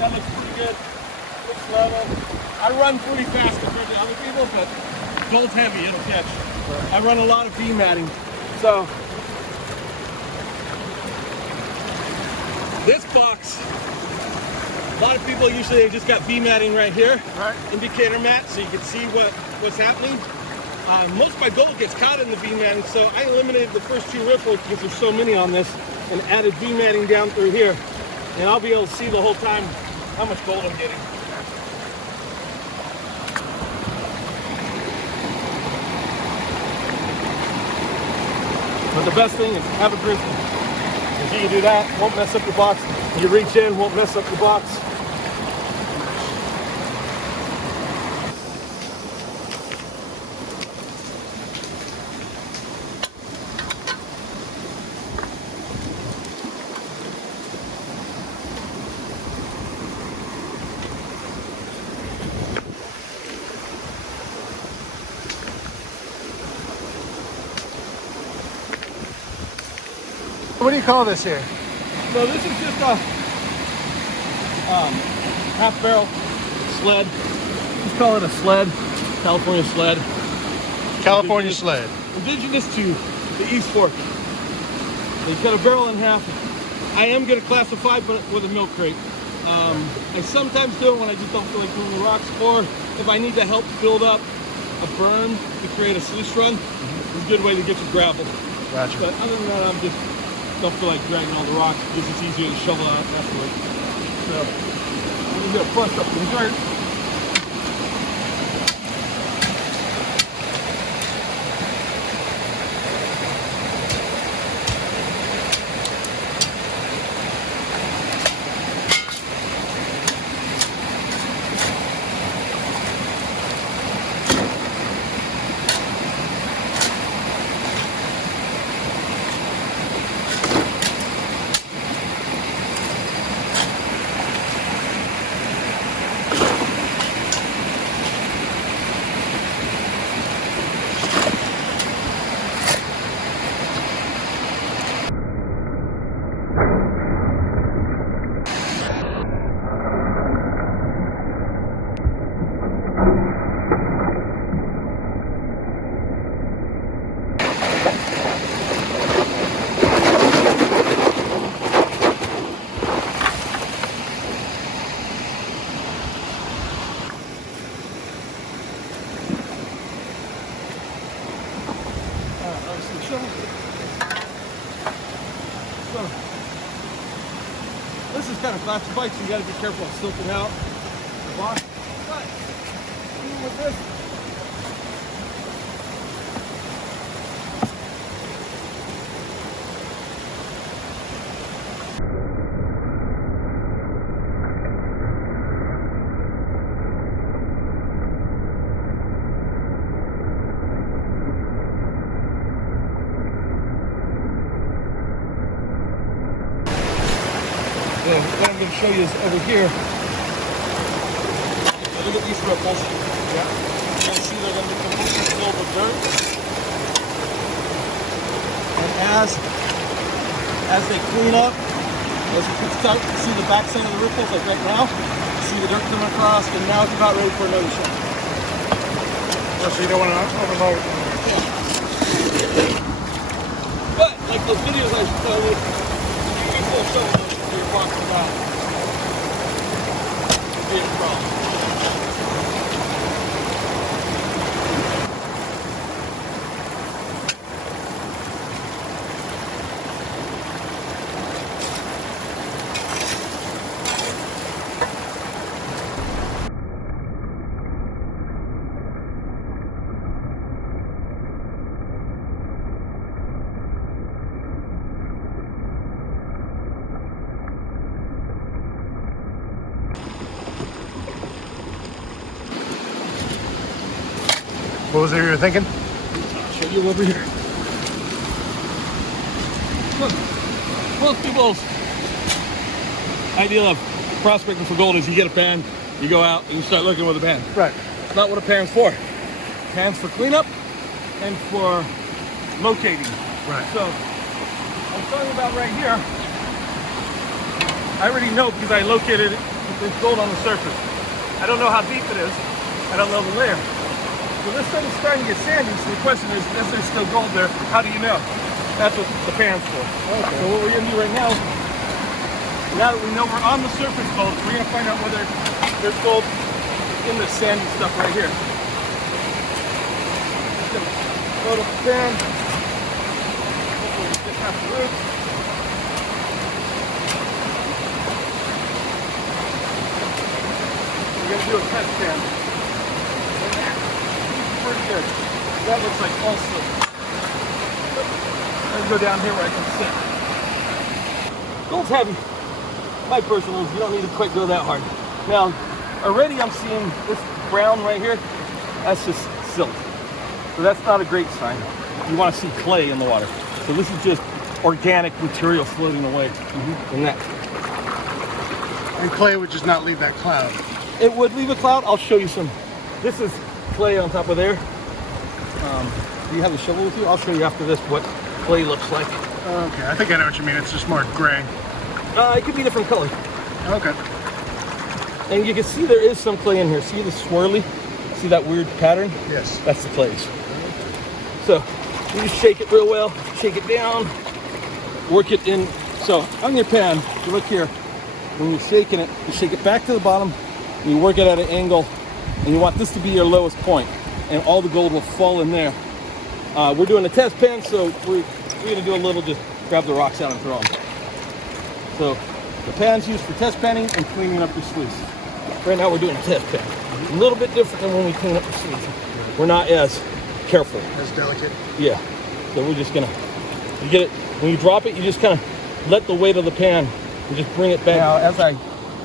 that looks pretty good. Looks level. I run pretty fast compared to other people, but gold's heavy, it'll catch. I run a lot of V matting. So this box, a lot of people usually they just got V matting right here, Right. indicator mat, so you can see what's happening. Most of my gold gets caught in the V matting, so I eliminated the first two ripples because there's so many on this, and added V matting down through here, and I'll be able to see the whole time how much gold I'm getting. But the best thing is have a grip. If you can do that, won't mess up your box. You reach in, won't mess up your box. What do you call this here? So this is just a half barrel sled. Let's call it a sled, California sled. California sled. Indigenous to the East Fork. They cut a barrel in half. I am going to classify, but with a milk crate. I sometimes do it when I just don't feel like doing the rocks, or if I need to help build up a berm to create a sluice run. It's a good way to get your gravel. Gotcha. But other than that, I'm just don't feel like dragging all the rocks because it's easier to shovel out afterwards. So I'm gonna bust up some dirt. So this is kind of classified, so you got to be careful of silting out the box. But even with this, what I'm going to show you is over here. Look at these ripples. Yeah. You can see they're going to be completely filled with dirt. And as they clean up, as you can start to see the backside of the ripples, like right now, you see the dirt coming across, and now it's about ready for another shot. Oh, so you don't want to overload. But like those videos I showed you, you can still show them. What was it you were thinking? I'll show you over here. Look, most people's idea of prospecting for gold is you get a pan, you go out, and you start looking with a pan. Right. It's not what a pan's for. Pan's for cleanup and for locating. Right. So, I'm talking about right here. I already know because I located it. There's gold on the surface. I don't know how deep it is. I don't know the layer. So this thing is starting to get sandy. So the question is there still gold there? How do you know? That's what the pan's for. Okay. So what we're gonna do right now that we know we're on the surface gold, we're gonna find out whether there's gold in the sandy stuff right here. Just gonna load up the pan. Hopefully we just have the roots. We're gonna do a test pan. Pretty good. That looks like all silver. Let's go down here where I can sit. Gold's heavy. My personal is you don't need to quite go that hard. Now, already I'm seeing this brown right here. That's just silt. So that's not a great sign. You want to see clay in the water. So this is just organic material floating away in that. And clay would just not leave that cloud. It would leave a cloud. I'll show you some. This is clay on top of there. Do you have the shovel with you? I'll show you after this what clay looks like. Okay, I think I know what you mean. It's just more gray. It could be different color. Okay. And you can see there is some clay in here. See the swirly? See that weird pattern? Yes. That's the clays. So you just shake it real well, shake it down, work it in. So on your pan, you look here, when you're shaking it, you shake it back to the bottom, and you work it at an angle, and you want this to be your lowest point, and all the gold will fall in there. We're doing a test pan, so we're gonna do a little, just grab the rocks out and throw them. So the pan's used for test panning and cleaning up your sluice. Right now we're doing a test pan. A little bit different than when we clean up the sluice. We're not as careful. As delicate. Yeah. So we're just gonna, you get it, when you drop it, you just kind of let the weight of the pan and just bring it back. Now, as I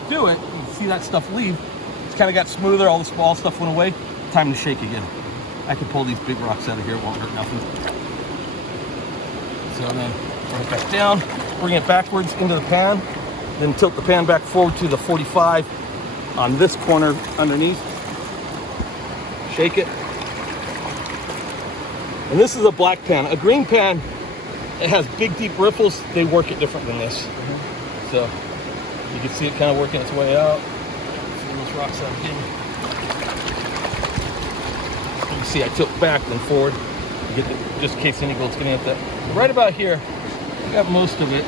do it, you see that stuff leave. It's kind of got smoother, all the small stuff went away. Time to shake again. I can pull these big rocks out of here, it won't hurt nothing. So then, bring it back down, bring it backwards into the pan, then tilt the pan back forward to the 45 on this corner underneath. Shake it. And this is a black pan. A green pan, it has big, deep ripples. They work it different than this. So you can see it kind of working its way out. See those rocks out here. You can see I tilt back then forward. You get the, just in case any gold's getting at that. Right about here, I got most of it.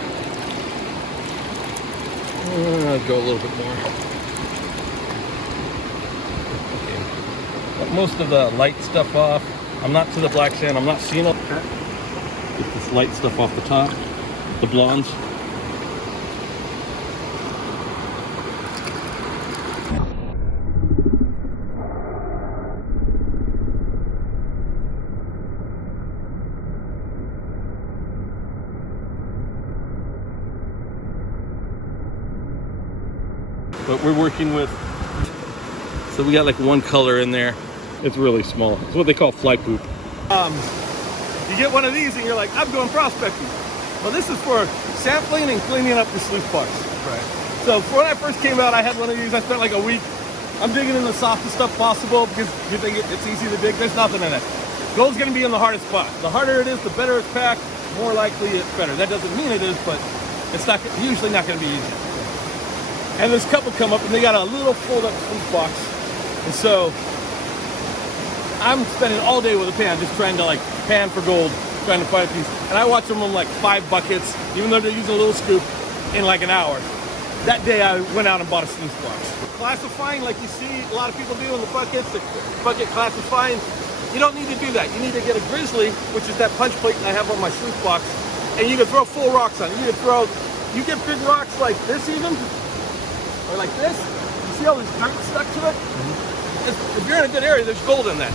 I'll go a little bit more. Okay. Got most of the light stuff off. I'm not to the black sand. I'm not seeing it. Get this light stuff off the top. The blondes. But we're working with, so we got like one color in there. It's really small. It's what they call fly poop. You get one of these and you're like, I'm going prospecting. Well, this is for sampling and cleaning up the sluice box. Right. So when I first came out, I had one of these. I spent like a week. I'm digging in the softest stuff possible because you think it's easy to dig. There's nothing in it. Gold's gonna be in the hardest spot. The harder it is, the better it's packed, more likely it's better. That doesn't mean it is, but it's not usually not gonna be easy. And this couple come up and they got a little fold up sluice box. And so I'm spending all day with a pan just trying to like pan for gold, trying to find a piece. And I watch them on like 5 buckets, even though they're using a little scoop, in like an hour. That day I went out and bought a sluice box. Classifying like you see a lot of people do in the buckets, the bucket classifying, you don't need to do that. You need to get a grizzly, which is that punch plate that I have on my sluice box, and you can throw full rocks on it. You get big rocks like this even, or like this. You see all this dirt stuck to it? If you're in a good area, there's gold in that.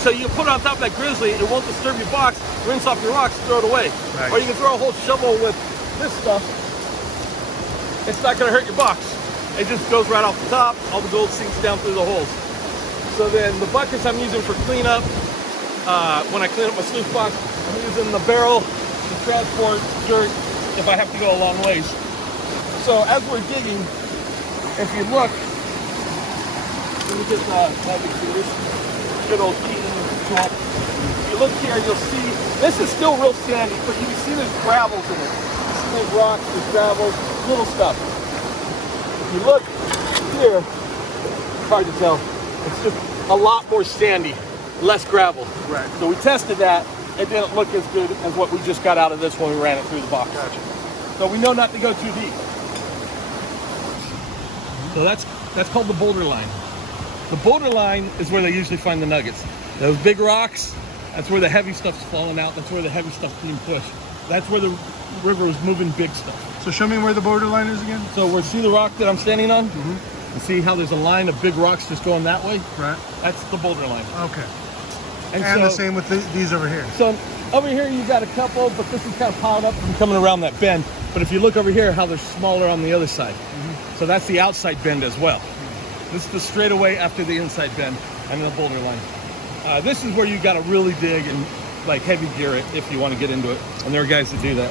So you put it on top of that grizzly, it won't disturb your box, rinse off your rocks, throw it away. Right. Or you can throw a whole shovel with this stuff. It's not gonna hurt your box. It just goes right off the top, all the gold sinks down through the holes. So then the buckets I'm using for cleanup when I clean up my sluice box, I'm using the barrel to transport dirt if I have to go a long ways. So as we're digging, if you look, let me get that good old Keaton tool. If you look here, you'll see this is still real sandy, but you can see there's gravels in it. You see there's rocks, there's gravels, little stuff. If you look here, it's hard to tell. It's just a lot more sandy, less gravel. Right. So we tested that. It didn't look as good as what we just got out of this when we ran it through the box. Gotcha. So we know not to go too deep. So that's called the boulder line. The boulder line is where they usually find the nuggets. Those big rocks, that's where the heavy stuff's falling out. That's where the heavy stuff's being pushed. That's where the river is moving big stuff. So show me where the borderline is again. So we see the rock that I'm standing on? Mm-hmm. You see how there's a line of big rocks just going that way? Right. That's the boulder line. Okay. And And so, the same with these over here. So over here you got a couple, but this is kind of piled up from coming around that bend. But if you look over here, how they're smaller on the other side. Mm-hmm. So that's the outside bend as well. Mm-hmm. This is the straightaway after the inside bend and the boulder line. This is where you got to really dig and like heavy gear it if you want to get into it. And there are guys that do that.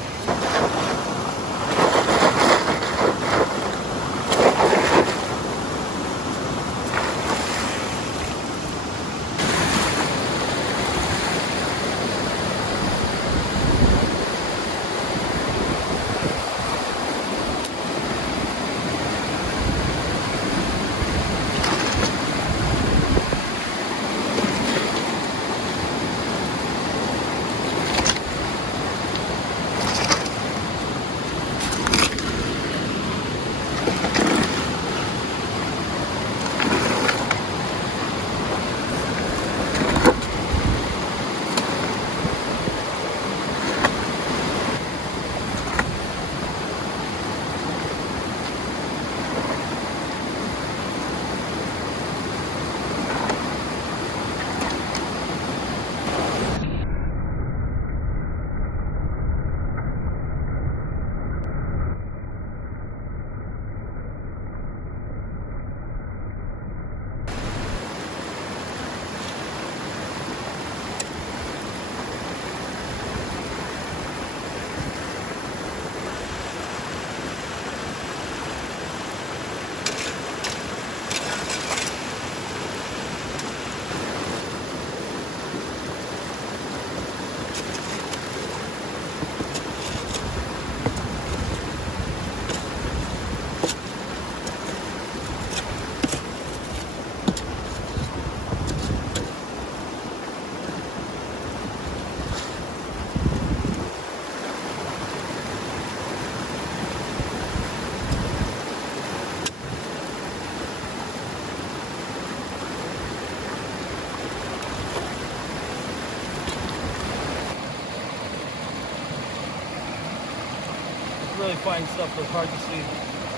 Really fine stuff, but it's hard to see.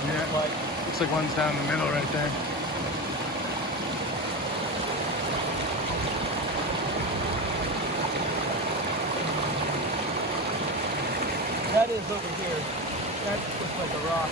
Yeah. Like, Looks like one's down the middle right there. that is over here. That's just like a rock.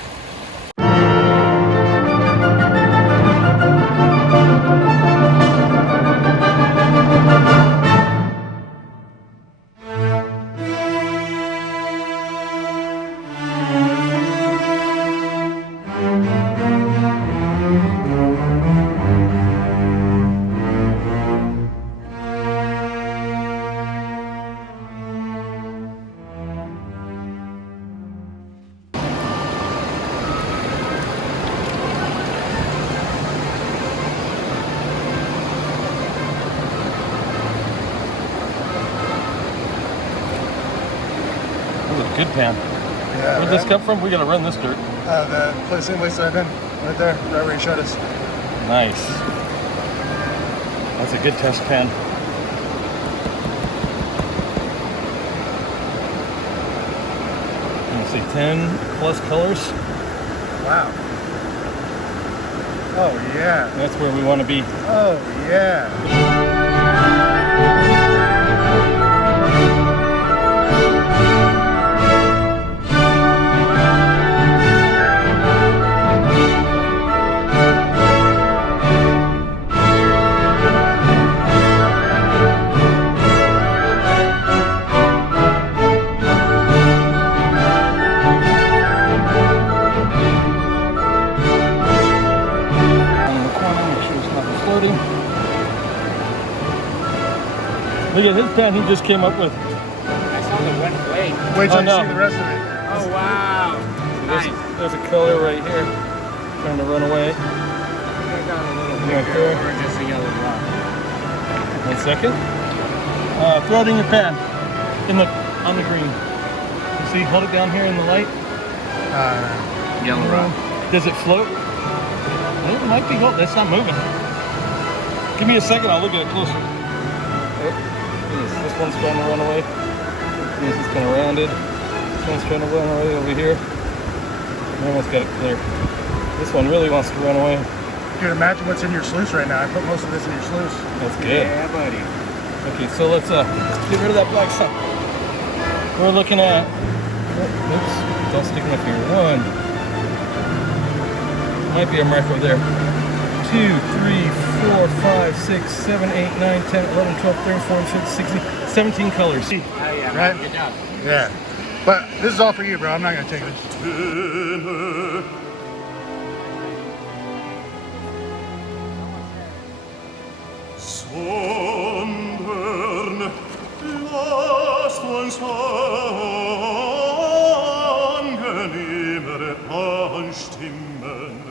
Good pan. Yeah. Where'd this come from? We gotta run this dirt. The same place I've been. Right there. Right where he showed us. Nice. That's a good test pan. Let's see, 10 plus colors. Wow. Oh yeah. That's where we want to be. Oh yeah. Look at his pen he just came up with. I saw the one blade. Wait till Oh, you no. see the rest of it. Oh wow. Nice. There's a color right here. Trying to run away. I got a little Yeah, bigger cool. or just a yellow rock. 1 second. Throw it in your pan. On the green. You see, hold it down here in the light. Yellow rock. Does it float? Well, it might be gold. That's not moving. Give me a second. I'll look at it closer. Oh, this one's trying to run away. This is kind of rounded. This one's trying to run away over here. I almost got it clear. This one really wants to run away. Dude, imagine what's in your sluice right now. I put most of this in your sluice. That's good. Yeah, buddy. Okay, so let's get rid of that black stuff. We're looking at, oops, don't stick my finger. 1, might be a mark over there. 2, 3, 4, 5, 6, 7, 8, 9, 10, 11, 12, 13, 14, 15, 16, 17 colors. See, Oh yeah, Right? good job. Yeah. But this is all for you, bro. I'm not going to take this. Sondern lasst uns angenehmer anstimmen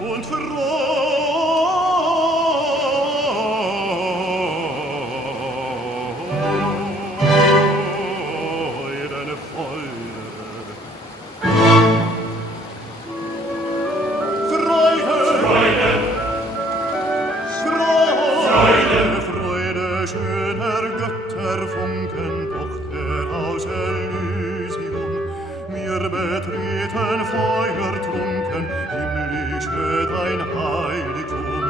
und Freude schöner Götterfunken Tochter aus Elysium. Wir betreten feuertrunken, himmlische dein Heiligtum.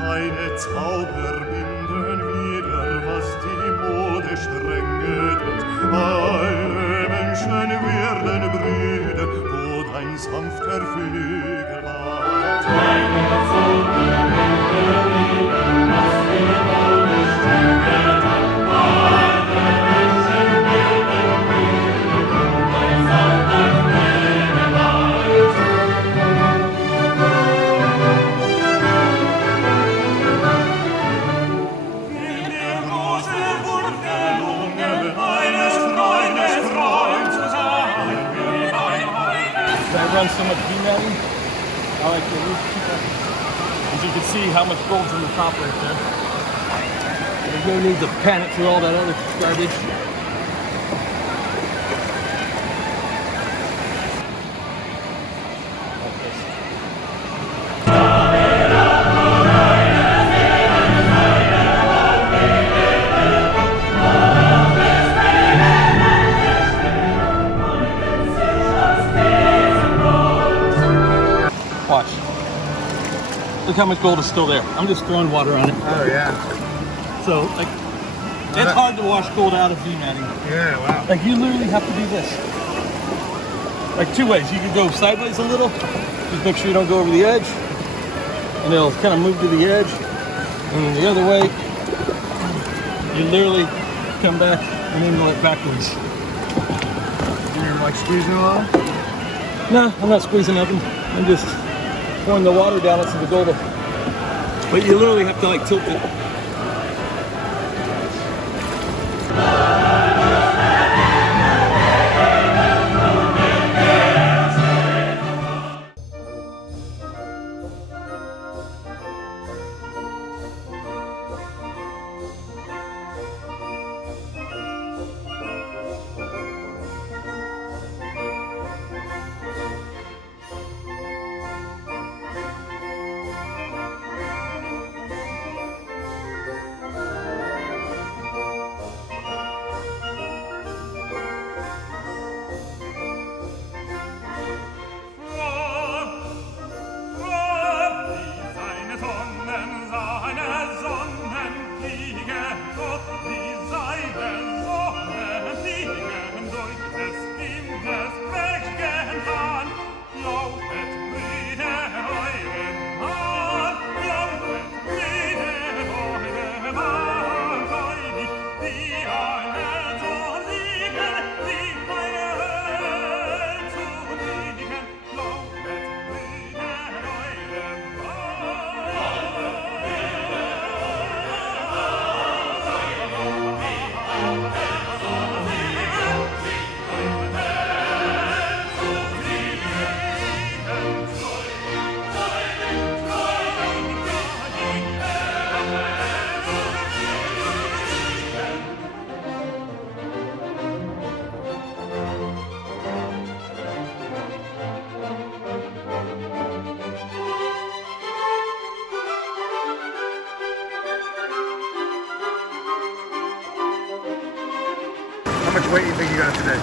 Deine Zauber binden wieder, was die Mode streng gedet. Alle Menschen werden Brüder, wo dein sanfter Flügel war. Deine Zauber binden wieder, was die Mode streng gedet. Alle Menschen werden Brüder, wo dein sanfter Flügel war. In der große Burgelungen eines Freundes zu sein, wie dein Heilig. I run so much V-netting. I like to really keep up. As you can see how much gold's in the top right there. There's no need to pan it through all that other garbage. Watch. Look how much gold is still there. I'm just throwing water on it. Oh, yeah. So, like, it's hard to wash gold out of V-matting. Yeah, wow. Like, you literally have to do this. Like, 2 ways. You could go sideways a little. Just make sure you don't go over the edge. And it'll kind of move to the edge. And then the other way, you literally come back and then go it backwards. You're like squeezing a lot? No, I'm not squeezing nothing. I'm just pouring the water down into the gold. But you literally have to like tilt it. weight you think you got today?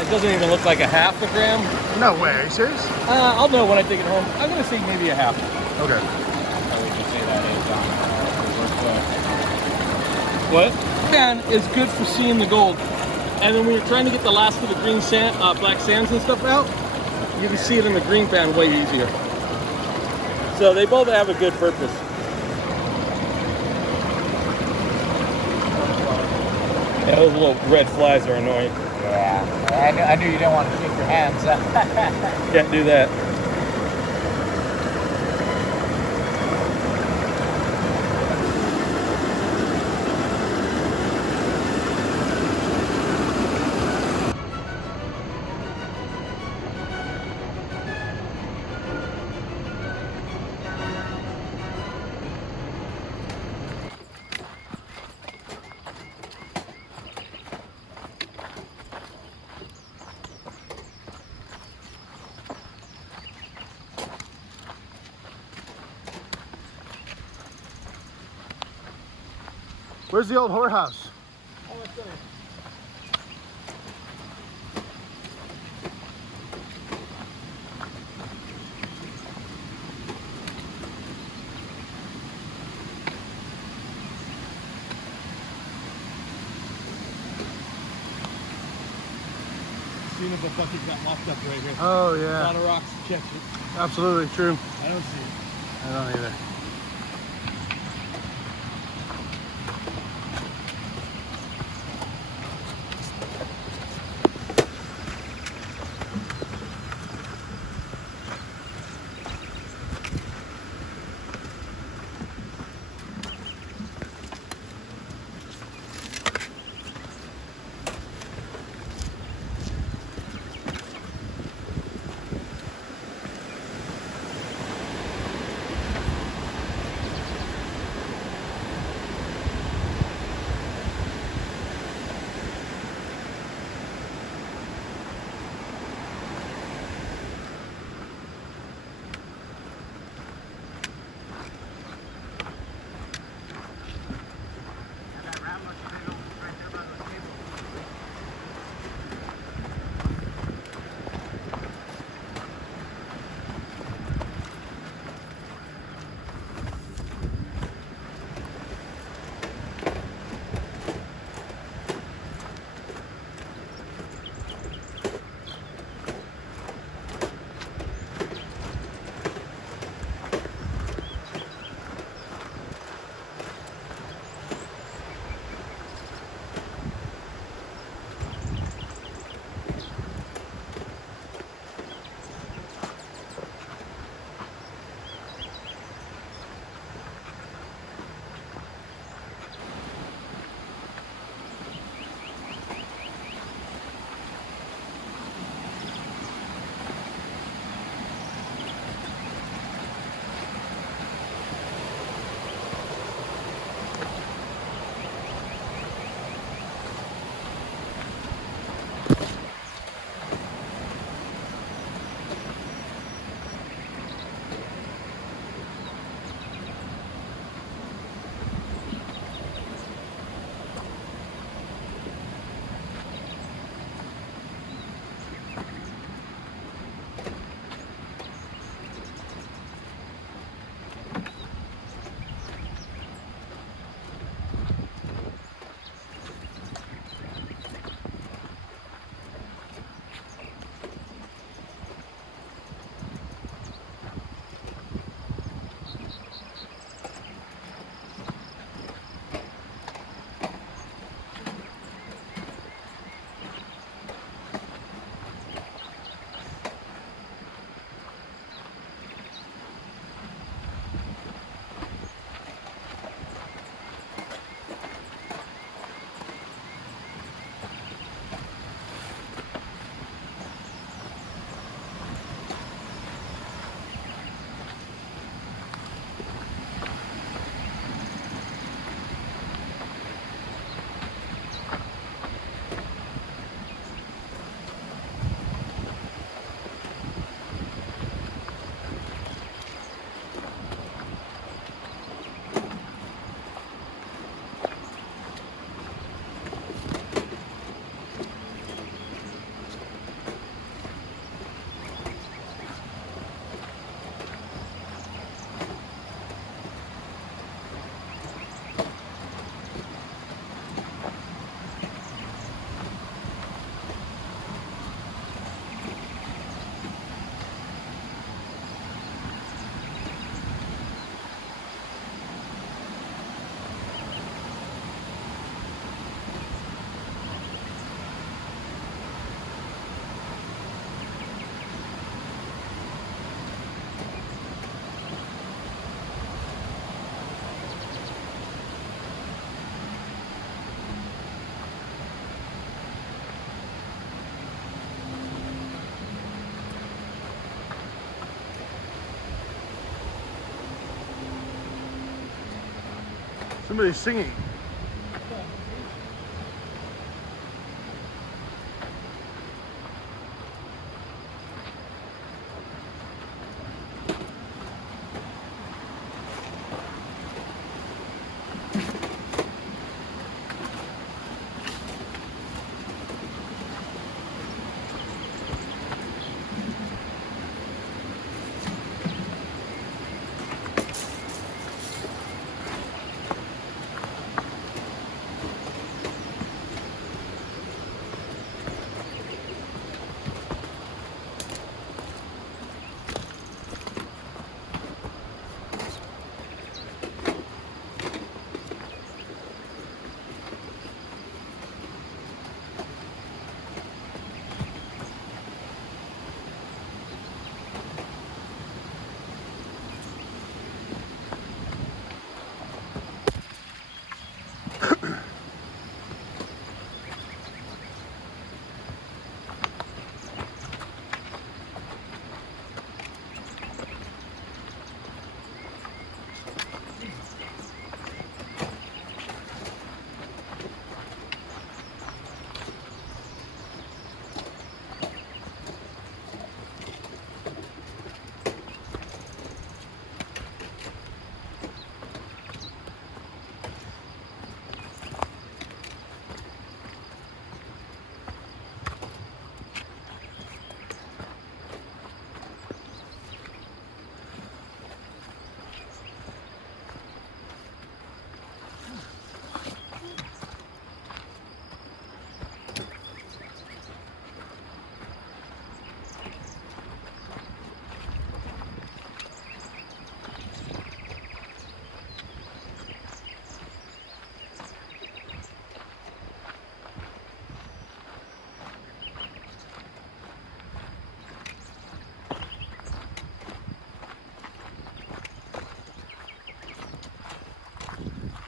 It doesn't even look like a half a gram. No way. Are you serious? I'll know when I take it home. I'm gonna say maybe a half. Okay. So we can say that is What? Band is good for seeing the gold. And then when you're trying to get the last of the green sand, black sands and stuff out, you can see it in the green band way easier. So they both have a good purpose. Yeah, those little red flies are annoying. Yeah, I knew you didn't want to shake your hands. Can't do that. Where's the old whorehouse? Seen if a bucket got locked up right here. Oh A yeah, lot of rocks to catch it. absolutely true. I don't see it. I don't either. Somebody's singing.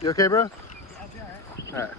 You okay, bro? Yeah, I'll be alright. All right.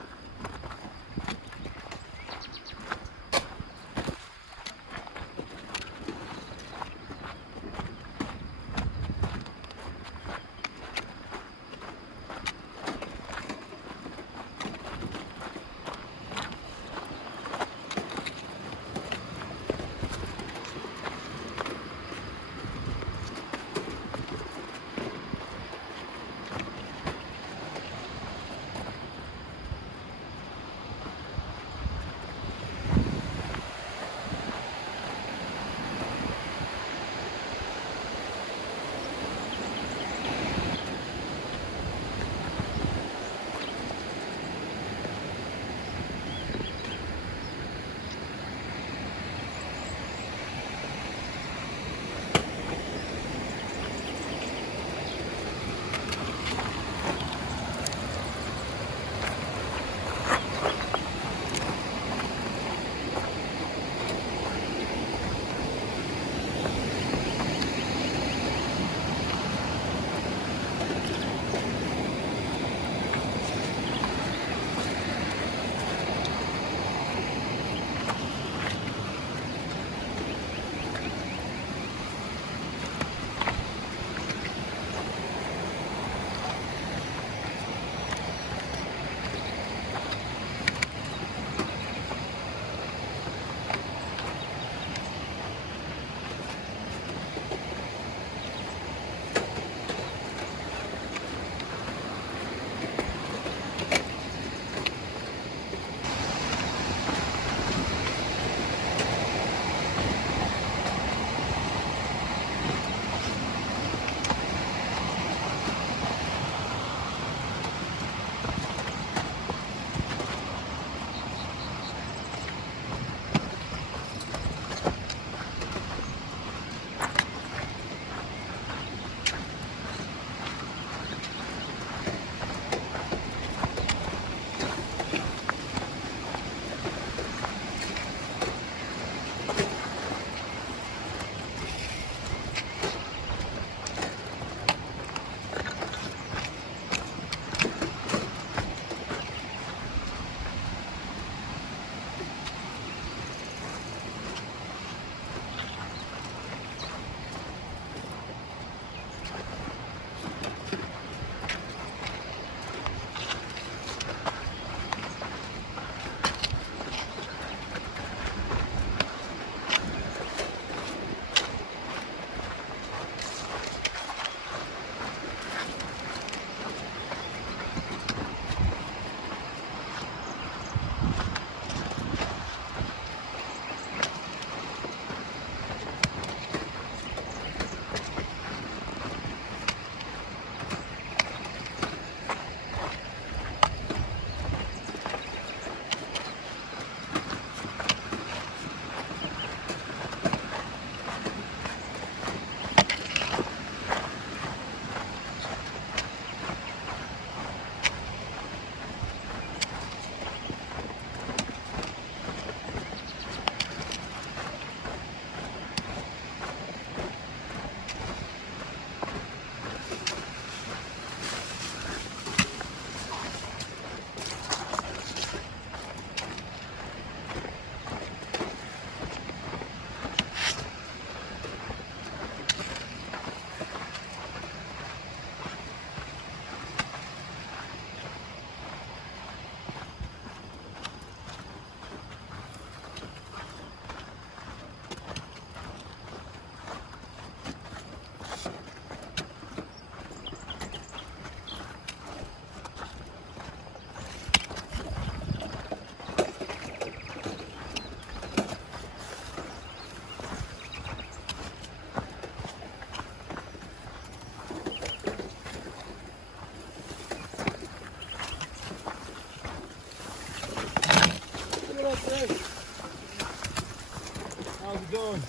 How's it going?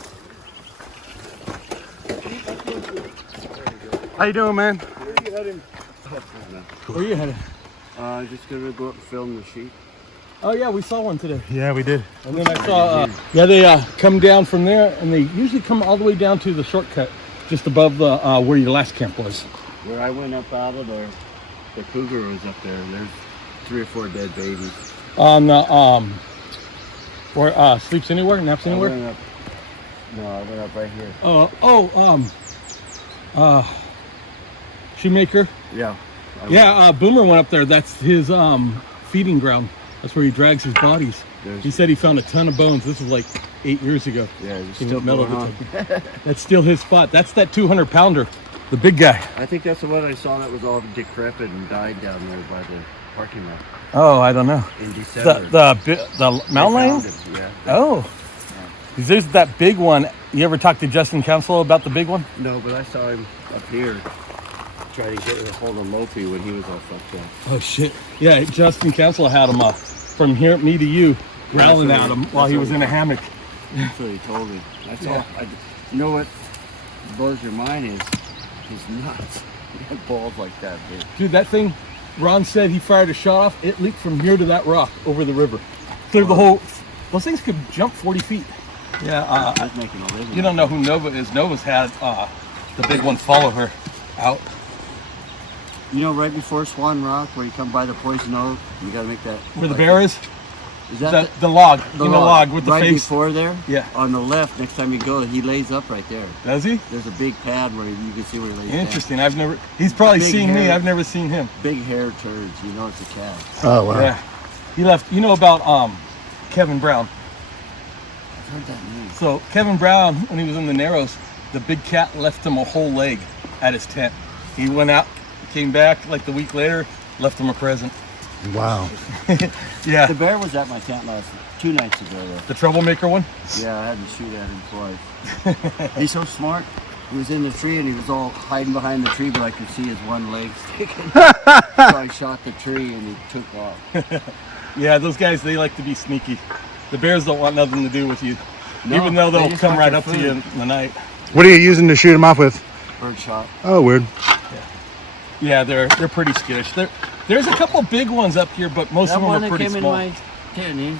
How you doing, man? Where are you headed? Just gonna go up and film the sheep. Oh yeah, we saw one today. Yeah, we did. And then I saw, they come down from there, and they usually come all the way down to the shortcut, just above the where your last camp was. Where I went up out of there, the cougar was up there. There's 3 or 4 dead babies. On the where sleeps anywhere, naps I anywhere. went up, no, I went up right here. Shoemaker. Yeah. Yeah, Boomer went up there. That's his feeding ground. That's where he drags his bodies. He said he found a ton of bones. This was like 8 years ago. Yeah, it's He still went metal going on. detecting. That's still his spot. That's that 200-pounder, the big guy. I think that's the one I saw that was all decrepit and died down there by the parking lot Oh, I don't know. in December. The They mountain lion. found it, yeah. Oh, there's that big one. You ever talk to Justin Council about the big one? No, but I saw him up here trying to get a hold of Lopi when he was all fucked up. Oh shit! Yeah, Justin Council had him from here me to you, growling that's at what him he- while he that's was what in a he- hammock. That's what he told me. That's Yeah. all. You know what blows your mind is he's nuts. He had balls like that, dude. Dude, that thing, Ron said he fired a shot off. It leaped from here to that rock over the river. Cleared the whole. Those things could jump 40 feet. Yeah. I was making a living. You don't know who Nova is. Nova's had the big ones follow her out. You know, right before Swan Rock, where you come by the Poison Oak, you gotta make that. Where the bear is? Is that The log. the In the log with the right face. before there? Yeah. On the left, next time you go, he lays up right there. Does he? There's a big pad where you can see where he lays down. Interesting. I've never. He's probably Big seen me. hair. I've never seen him. Big hair turds. You know it's a cat. Oh wow. Yeah. He left. You know about Kevin Brown. I've heard that name. So Kevin Brown, when he was in the Narrows, the big cat left him a whole leg at his tent. He went out, came back like the week later, left him a present. Wow. Yeah. The bear was at my tent 2 nights ago, though. The troublemaker one. Yeah, I had to shoot at him twice. He's so smart. He was in the tree and he was all hiding behind the tree, but I could see his one leg sticking. So I shot the tree and he took off. Yeah, those guys, they like to be sneaky. The bears don't want nothing to do with you, No, even though they they'll just come want right your up to you food. in the night. What are you using to shoot him off with? Bird shot. Oh, weird. Yeah, they're pretty skittish. There's a couple big ones up here, but most That of them one are that pretty came small. in my tent, he's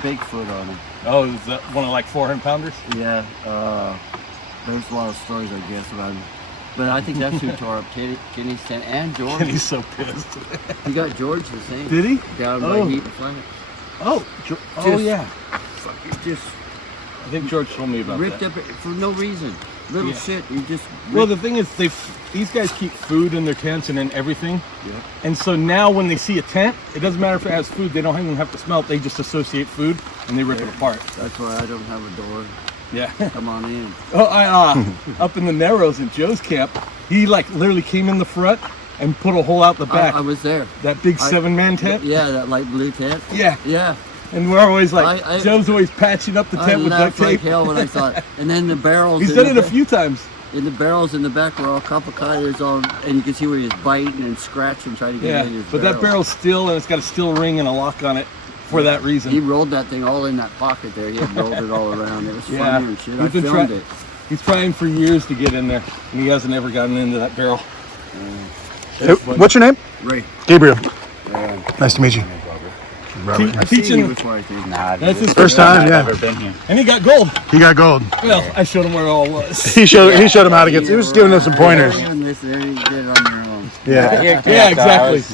Bigfoot on him. Oh, is that one of like 400-pounders? Yeah, there's a lot of stories, I guess, about him. But I think that's who tore up Kenny's tent and George. And he's so pissed. He got George the same. Did he? Down Oh. by Heat and Flint. Oh, oh Just- yeah. Fucking just I think George told me about ripped that. up for no reason. Little Yeah. shit. You just Well, ripped- the thing is, these guys keep food in their tents and in everything. Yeah. And so now when they see a tent, it doesn't matter if it has food. They don't even have to smell it. They just associate food and they rip it apart. That's why I don't have a door. Yeah. Come on in. Oh, up in the Narrows in Joe's camp, he like literally came in the front and put a hole out the back. I was there. That big I- 7-man tent. Yeah, that light blue tent. Yeah. Yeah. And we're always like, I- Joe's always patching up the I tent with duct laughed like tape. hell when I saw it. And then the barrels. He's in done the it a ba- few times. And the barrels in the back were all complicated. There's all, and you can see where he was biting and scratching, trying to get Yeah. in his But that barrel's steel and it's got a steel ring and a lock on it for that reason. He rolled that thing all in that pocket there. He had rolled it all around. It was Yeah. funny and shit. I We've been filmed try- it. He's trying for years to get in there, and he hasn't ever gotten into that barrel. Hey, what's your name? Ray. Gabriel. Nice to meet you. Robert. I've seen you Teaching, before, I think. Nah, that's his First time, yeah. I've ever been here. and he got gold. He got gold. Well, I showed him where it all was. He showed him how to get. He was giving us some pointers. And this, there you did it on your own. Yeah. Here, Yeah, so I exactly. was-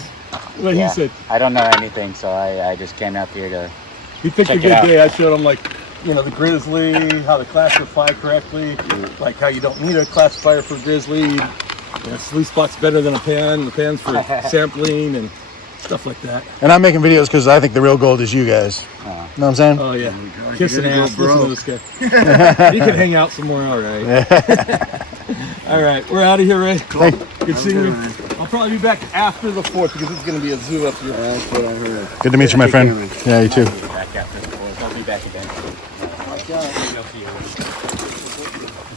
What he yeah, said. I don't know anything, so I just came up here to. He picked a Check it good out. day. I showed him like, the grizzly, how to classify correctly, like how you don't need a classifier for grizzly. Sluice spot's better than a pan. The pan's for sampling and stuff like that. And I'm making videos because I think the real gold is you guys. Know what I'm saying? Oh yeah, You're kissing gonna go ass. Listen to broke. this guy. You can hang out somewhere. All right. All right, we're out of here, Ray. Good seeing you. man. I'll probably be back after the 4th because it's going to be a zoo up here. That's what I heard. Good to meet you, my friend. Yeah, you too. I'll be back after the 4th. I'll be back eventually.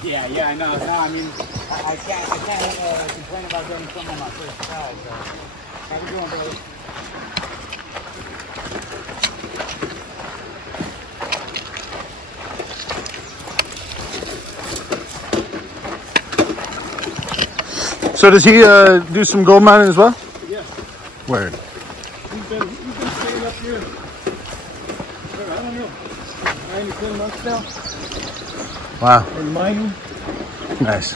Yeah, I know. No, I mean, I can't complain about getting some on my first try. So, how you doing, brother? So does he do some gold mining as well? Yeah, Word. he's been staying up here for, I don't know, 9 to 10 months now, Wow. and mining. Nice.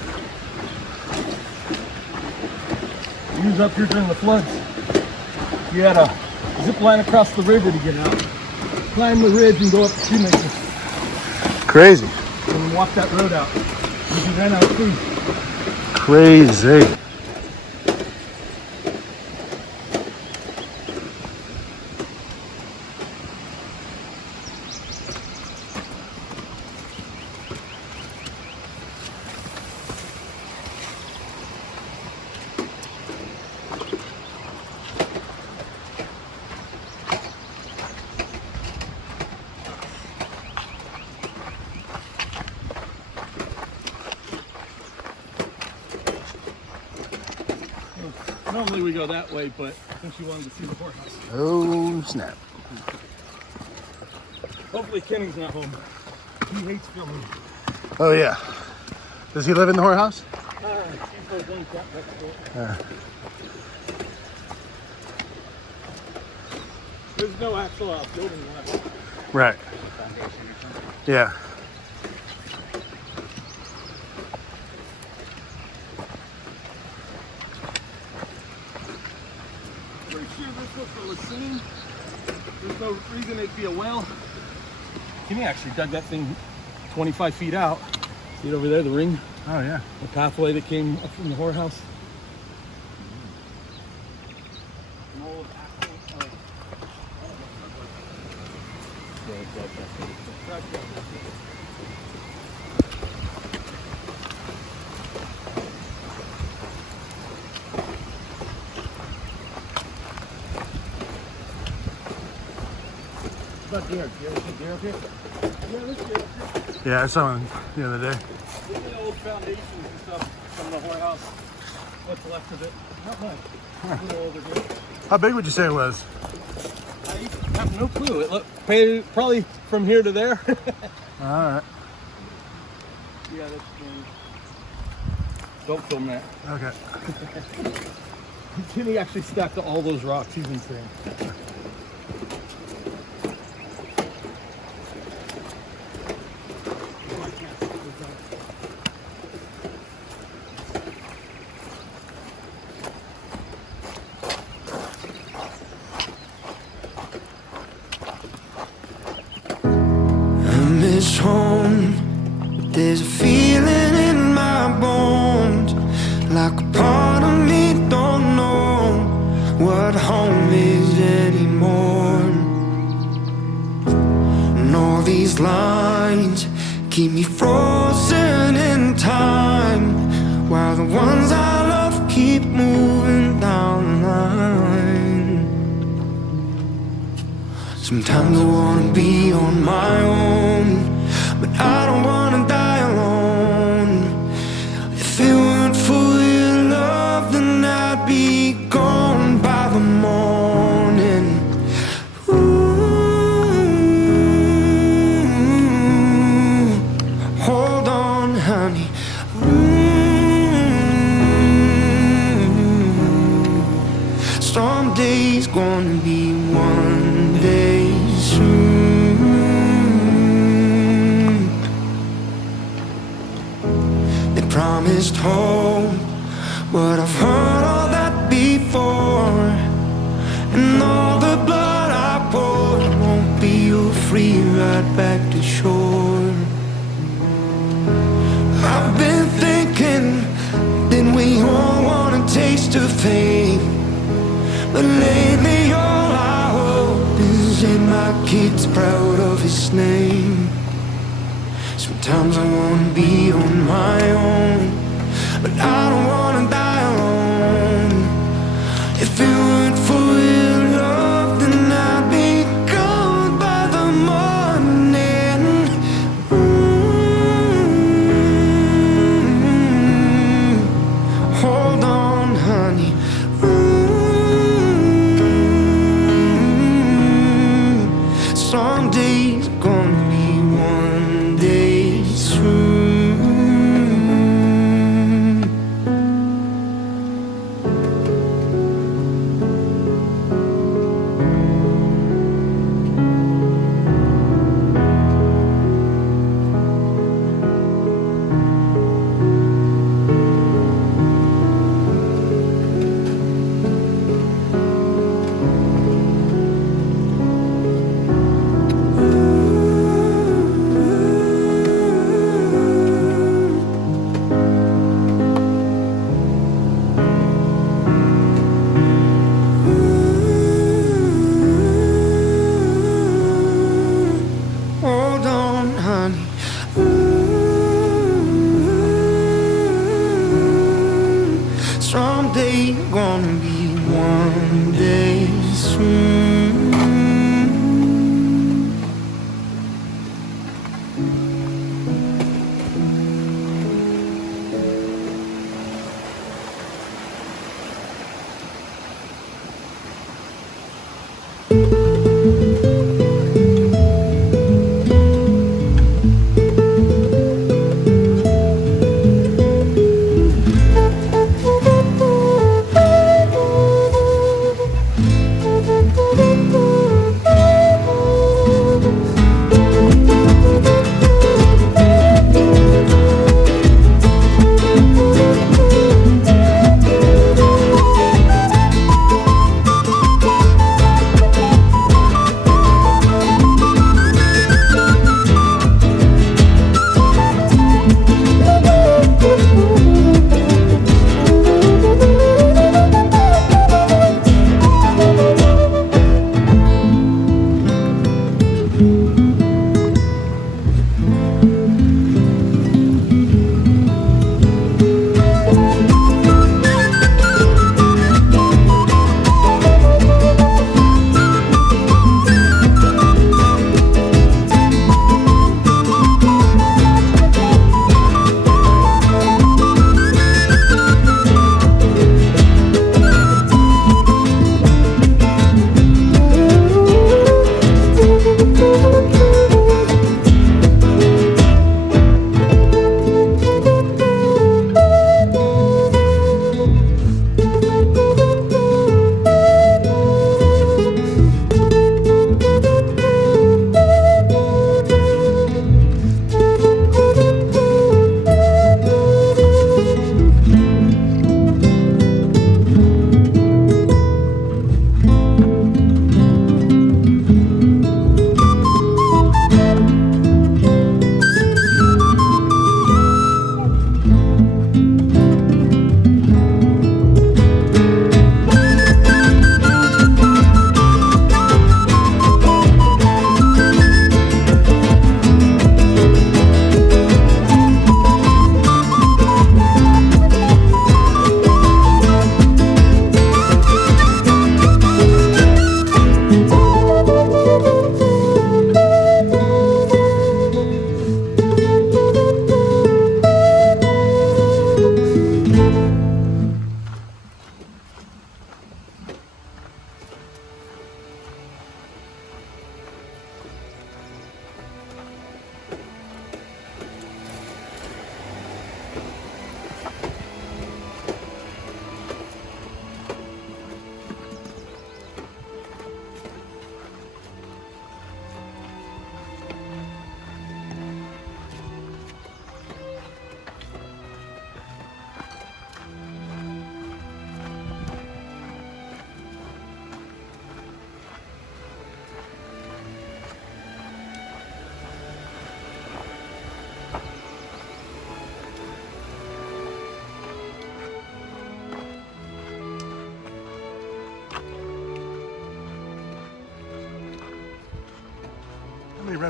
He was up here during the floods. He had a zip line across the river to get out, climb the ridge and go up the Shoemaker, Crazy. and then walk that road out. He ran out of food. Crazy. Normally we go that way, but I think she wanted to see the courthouse. Oh, snap. Hopefully Kenny's not home. He hates filming. Oh, yeah. Does he live in the whorehouse? She's the one cat next to it. There's no actual building left. Right. Yeah. Pretty sure this was the lagoon. There's no reason it'd be a well. Kenny actually dug that thing 25 feet out. See it over there, the ring? Oh, yeah. The pathway that came up from the whorehouse. About deer. You ever see deer up here? Yeah, there's deer up here. Yeah, I saw him the other day. Look at the old foundations and stuff from the whorehouse. What's left of it? Not much. A little over here. How big would you say it was? I have no clue. It probably from here to there. All right. Yeah, that's cool. Don't film that. Okay. Kenny actually stacked all those rocks. He's insane. Miss home, but there's a feeling in my bones, like a part of me don't know what home is anymore. And all these lines keep me frozen in time, while the ones I love keep moving down the line. Sometimes I wanna be on my own, but I don't wanna die alone. If it weren't for your love, then I'd be gone by the morning. Ooh, hold on, honey. Someday's gonna be one day soon. They promised hope, but I've heard all that before. And all the blood I poured won't be your free ride back to shore. I've been thinking that we all want a taste of fame, but lately all I hope is that my kid's proud of his name. Sometimes I wanna be on my own, but I don't wanna die alone. If it weren't for your love, then I'd be gone by the morning. Hold on, honey. Someday's gonna be one day soon.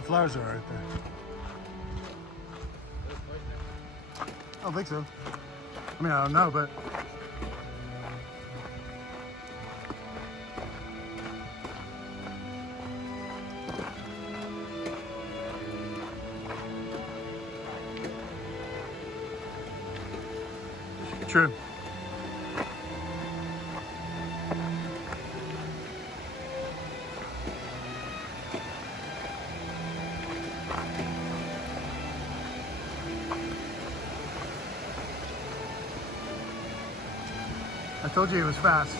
That flower's all right there. I don't think so. I mean, I don't know, but true. I told you it was fast.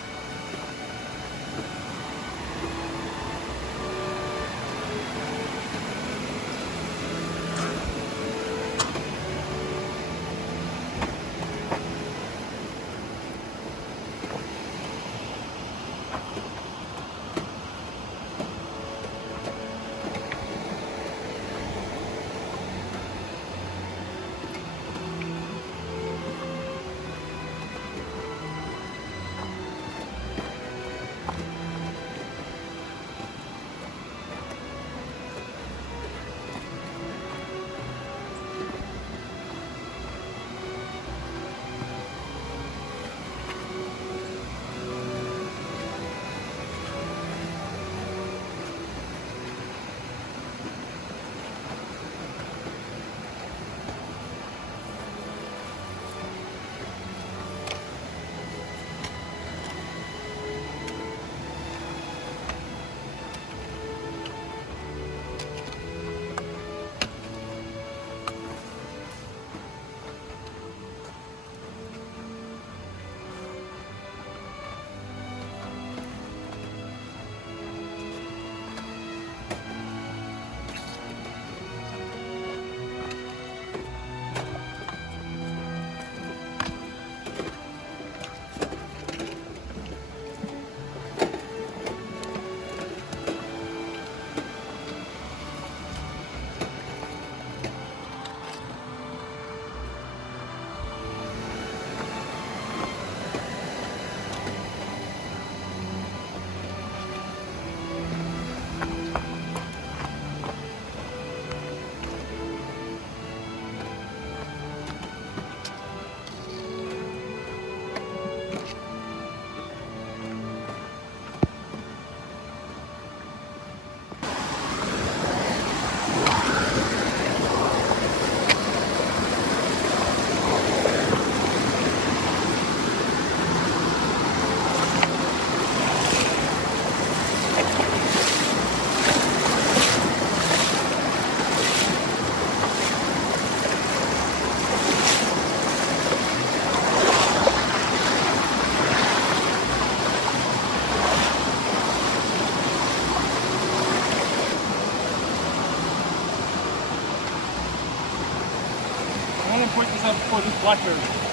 I want to point this out before this blackberry.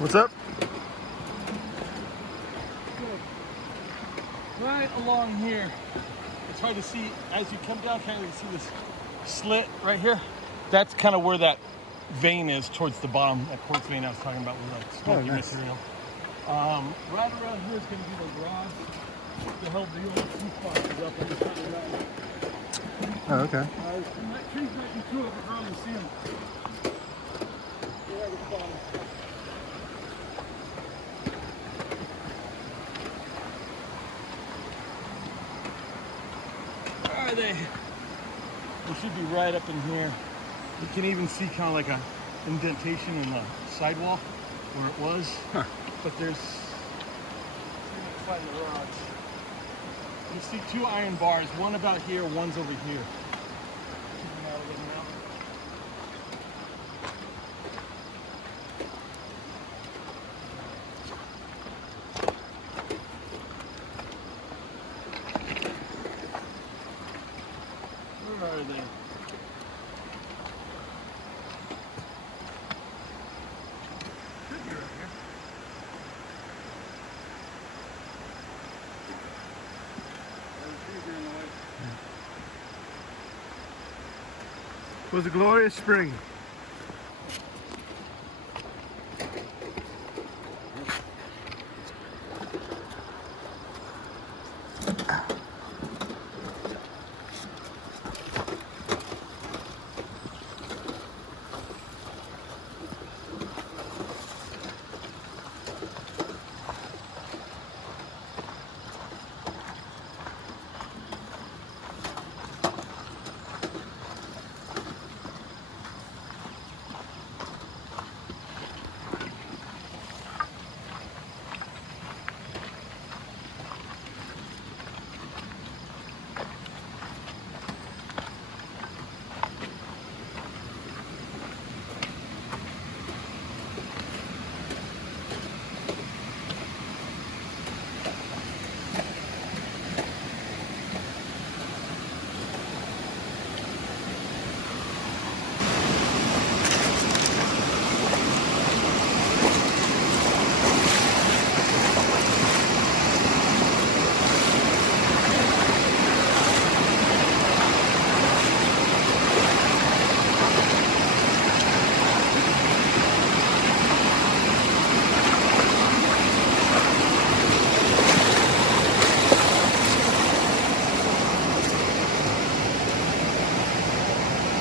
What's up? Right along here, it's hard to see as you come down. Kind of you see this slit right here. That's kind of where that vein is towards the bottom. That quartz vein I was talking about with that smoky nice. material. Right around here is going to be the garage. The whole deal with two spots is up on the side of the mountain. Oh, okay. That tree's might be too overgrown to see them. There are the spots. Where are they? They should be right up in here. You can even see kind of like a indentation in the sidewall where it was. Huh. But there's find the rocks. You see two iron bars, one about here, one's over here. Keeping out of the mountain. Where are they? Could be right here. Was a glorious spring.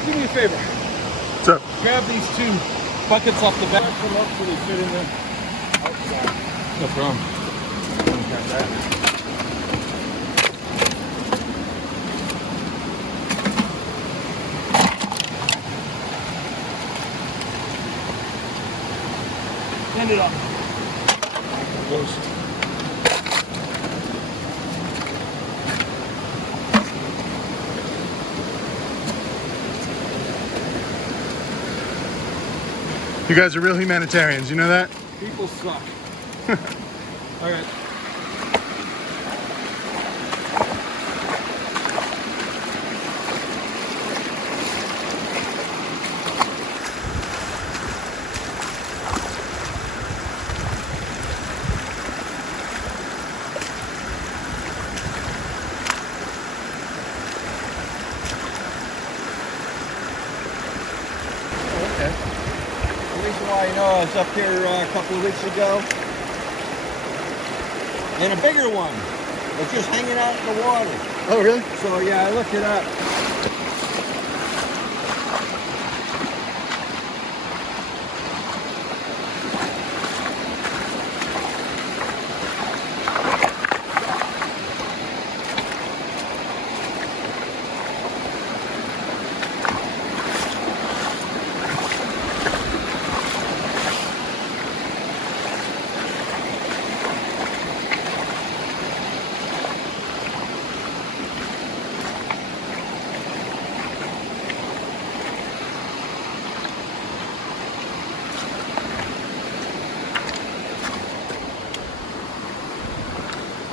Do me a favor. What's up? Grab these two buckets off the back. Them up so they fit in there. No problem. Grab that. Stand it up. Close. You guys are real humanitarians, you know that? People suck. All right. The reason why I know I was up here a couple of weeks ago, and a bigger one was just hanging out in the water. Oh, really? So yeah, I looked it up.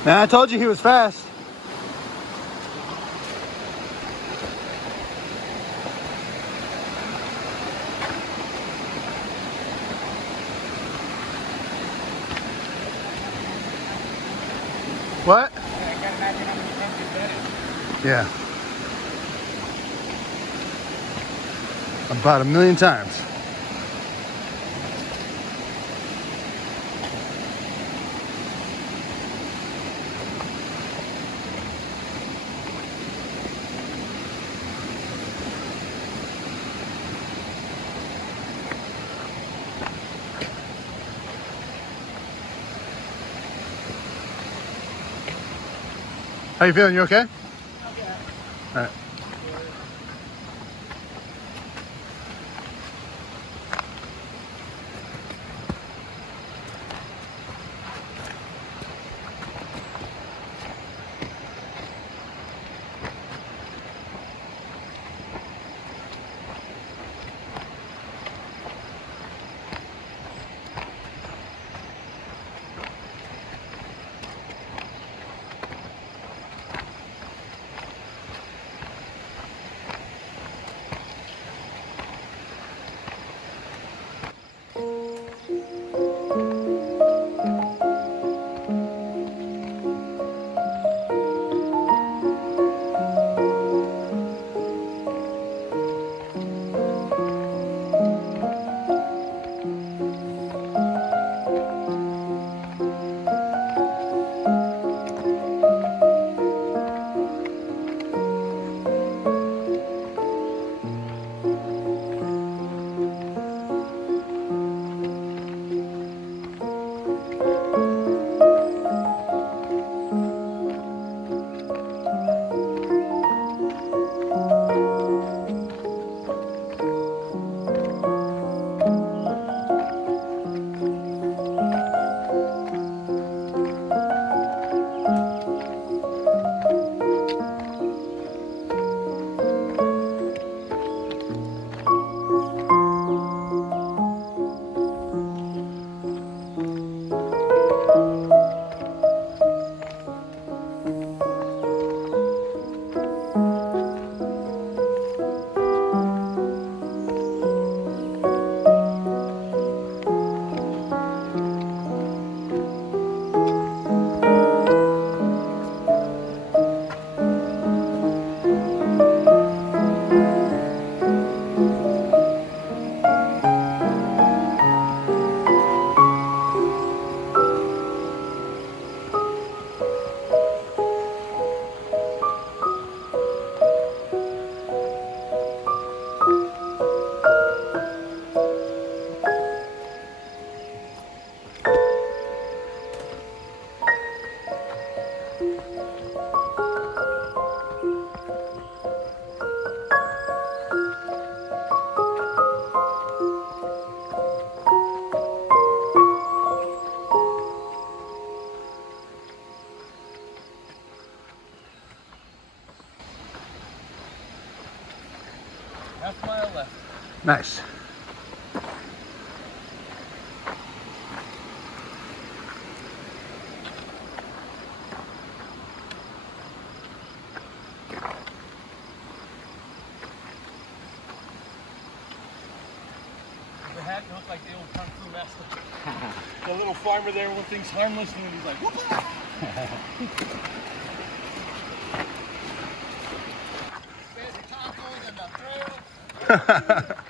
Nah, I told you he was fast. What? Yeah, I can't imagine how many times you've done it. Yeah. About 1,000,000 times. How you feeling? You okay? All right. Half-mile left. Nice. The hat looked like the old Kung Fu master. The little farmer there with things harmless, and he's like, whoop! There's a tacos and the throw.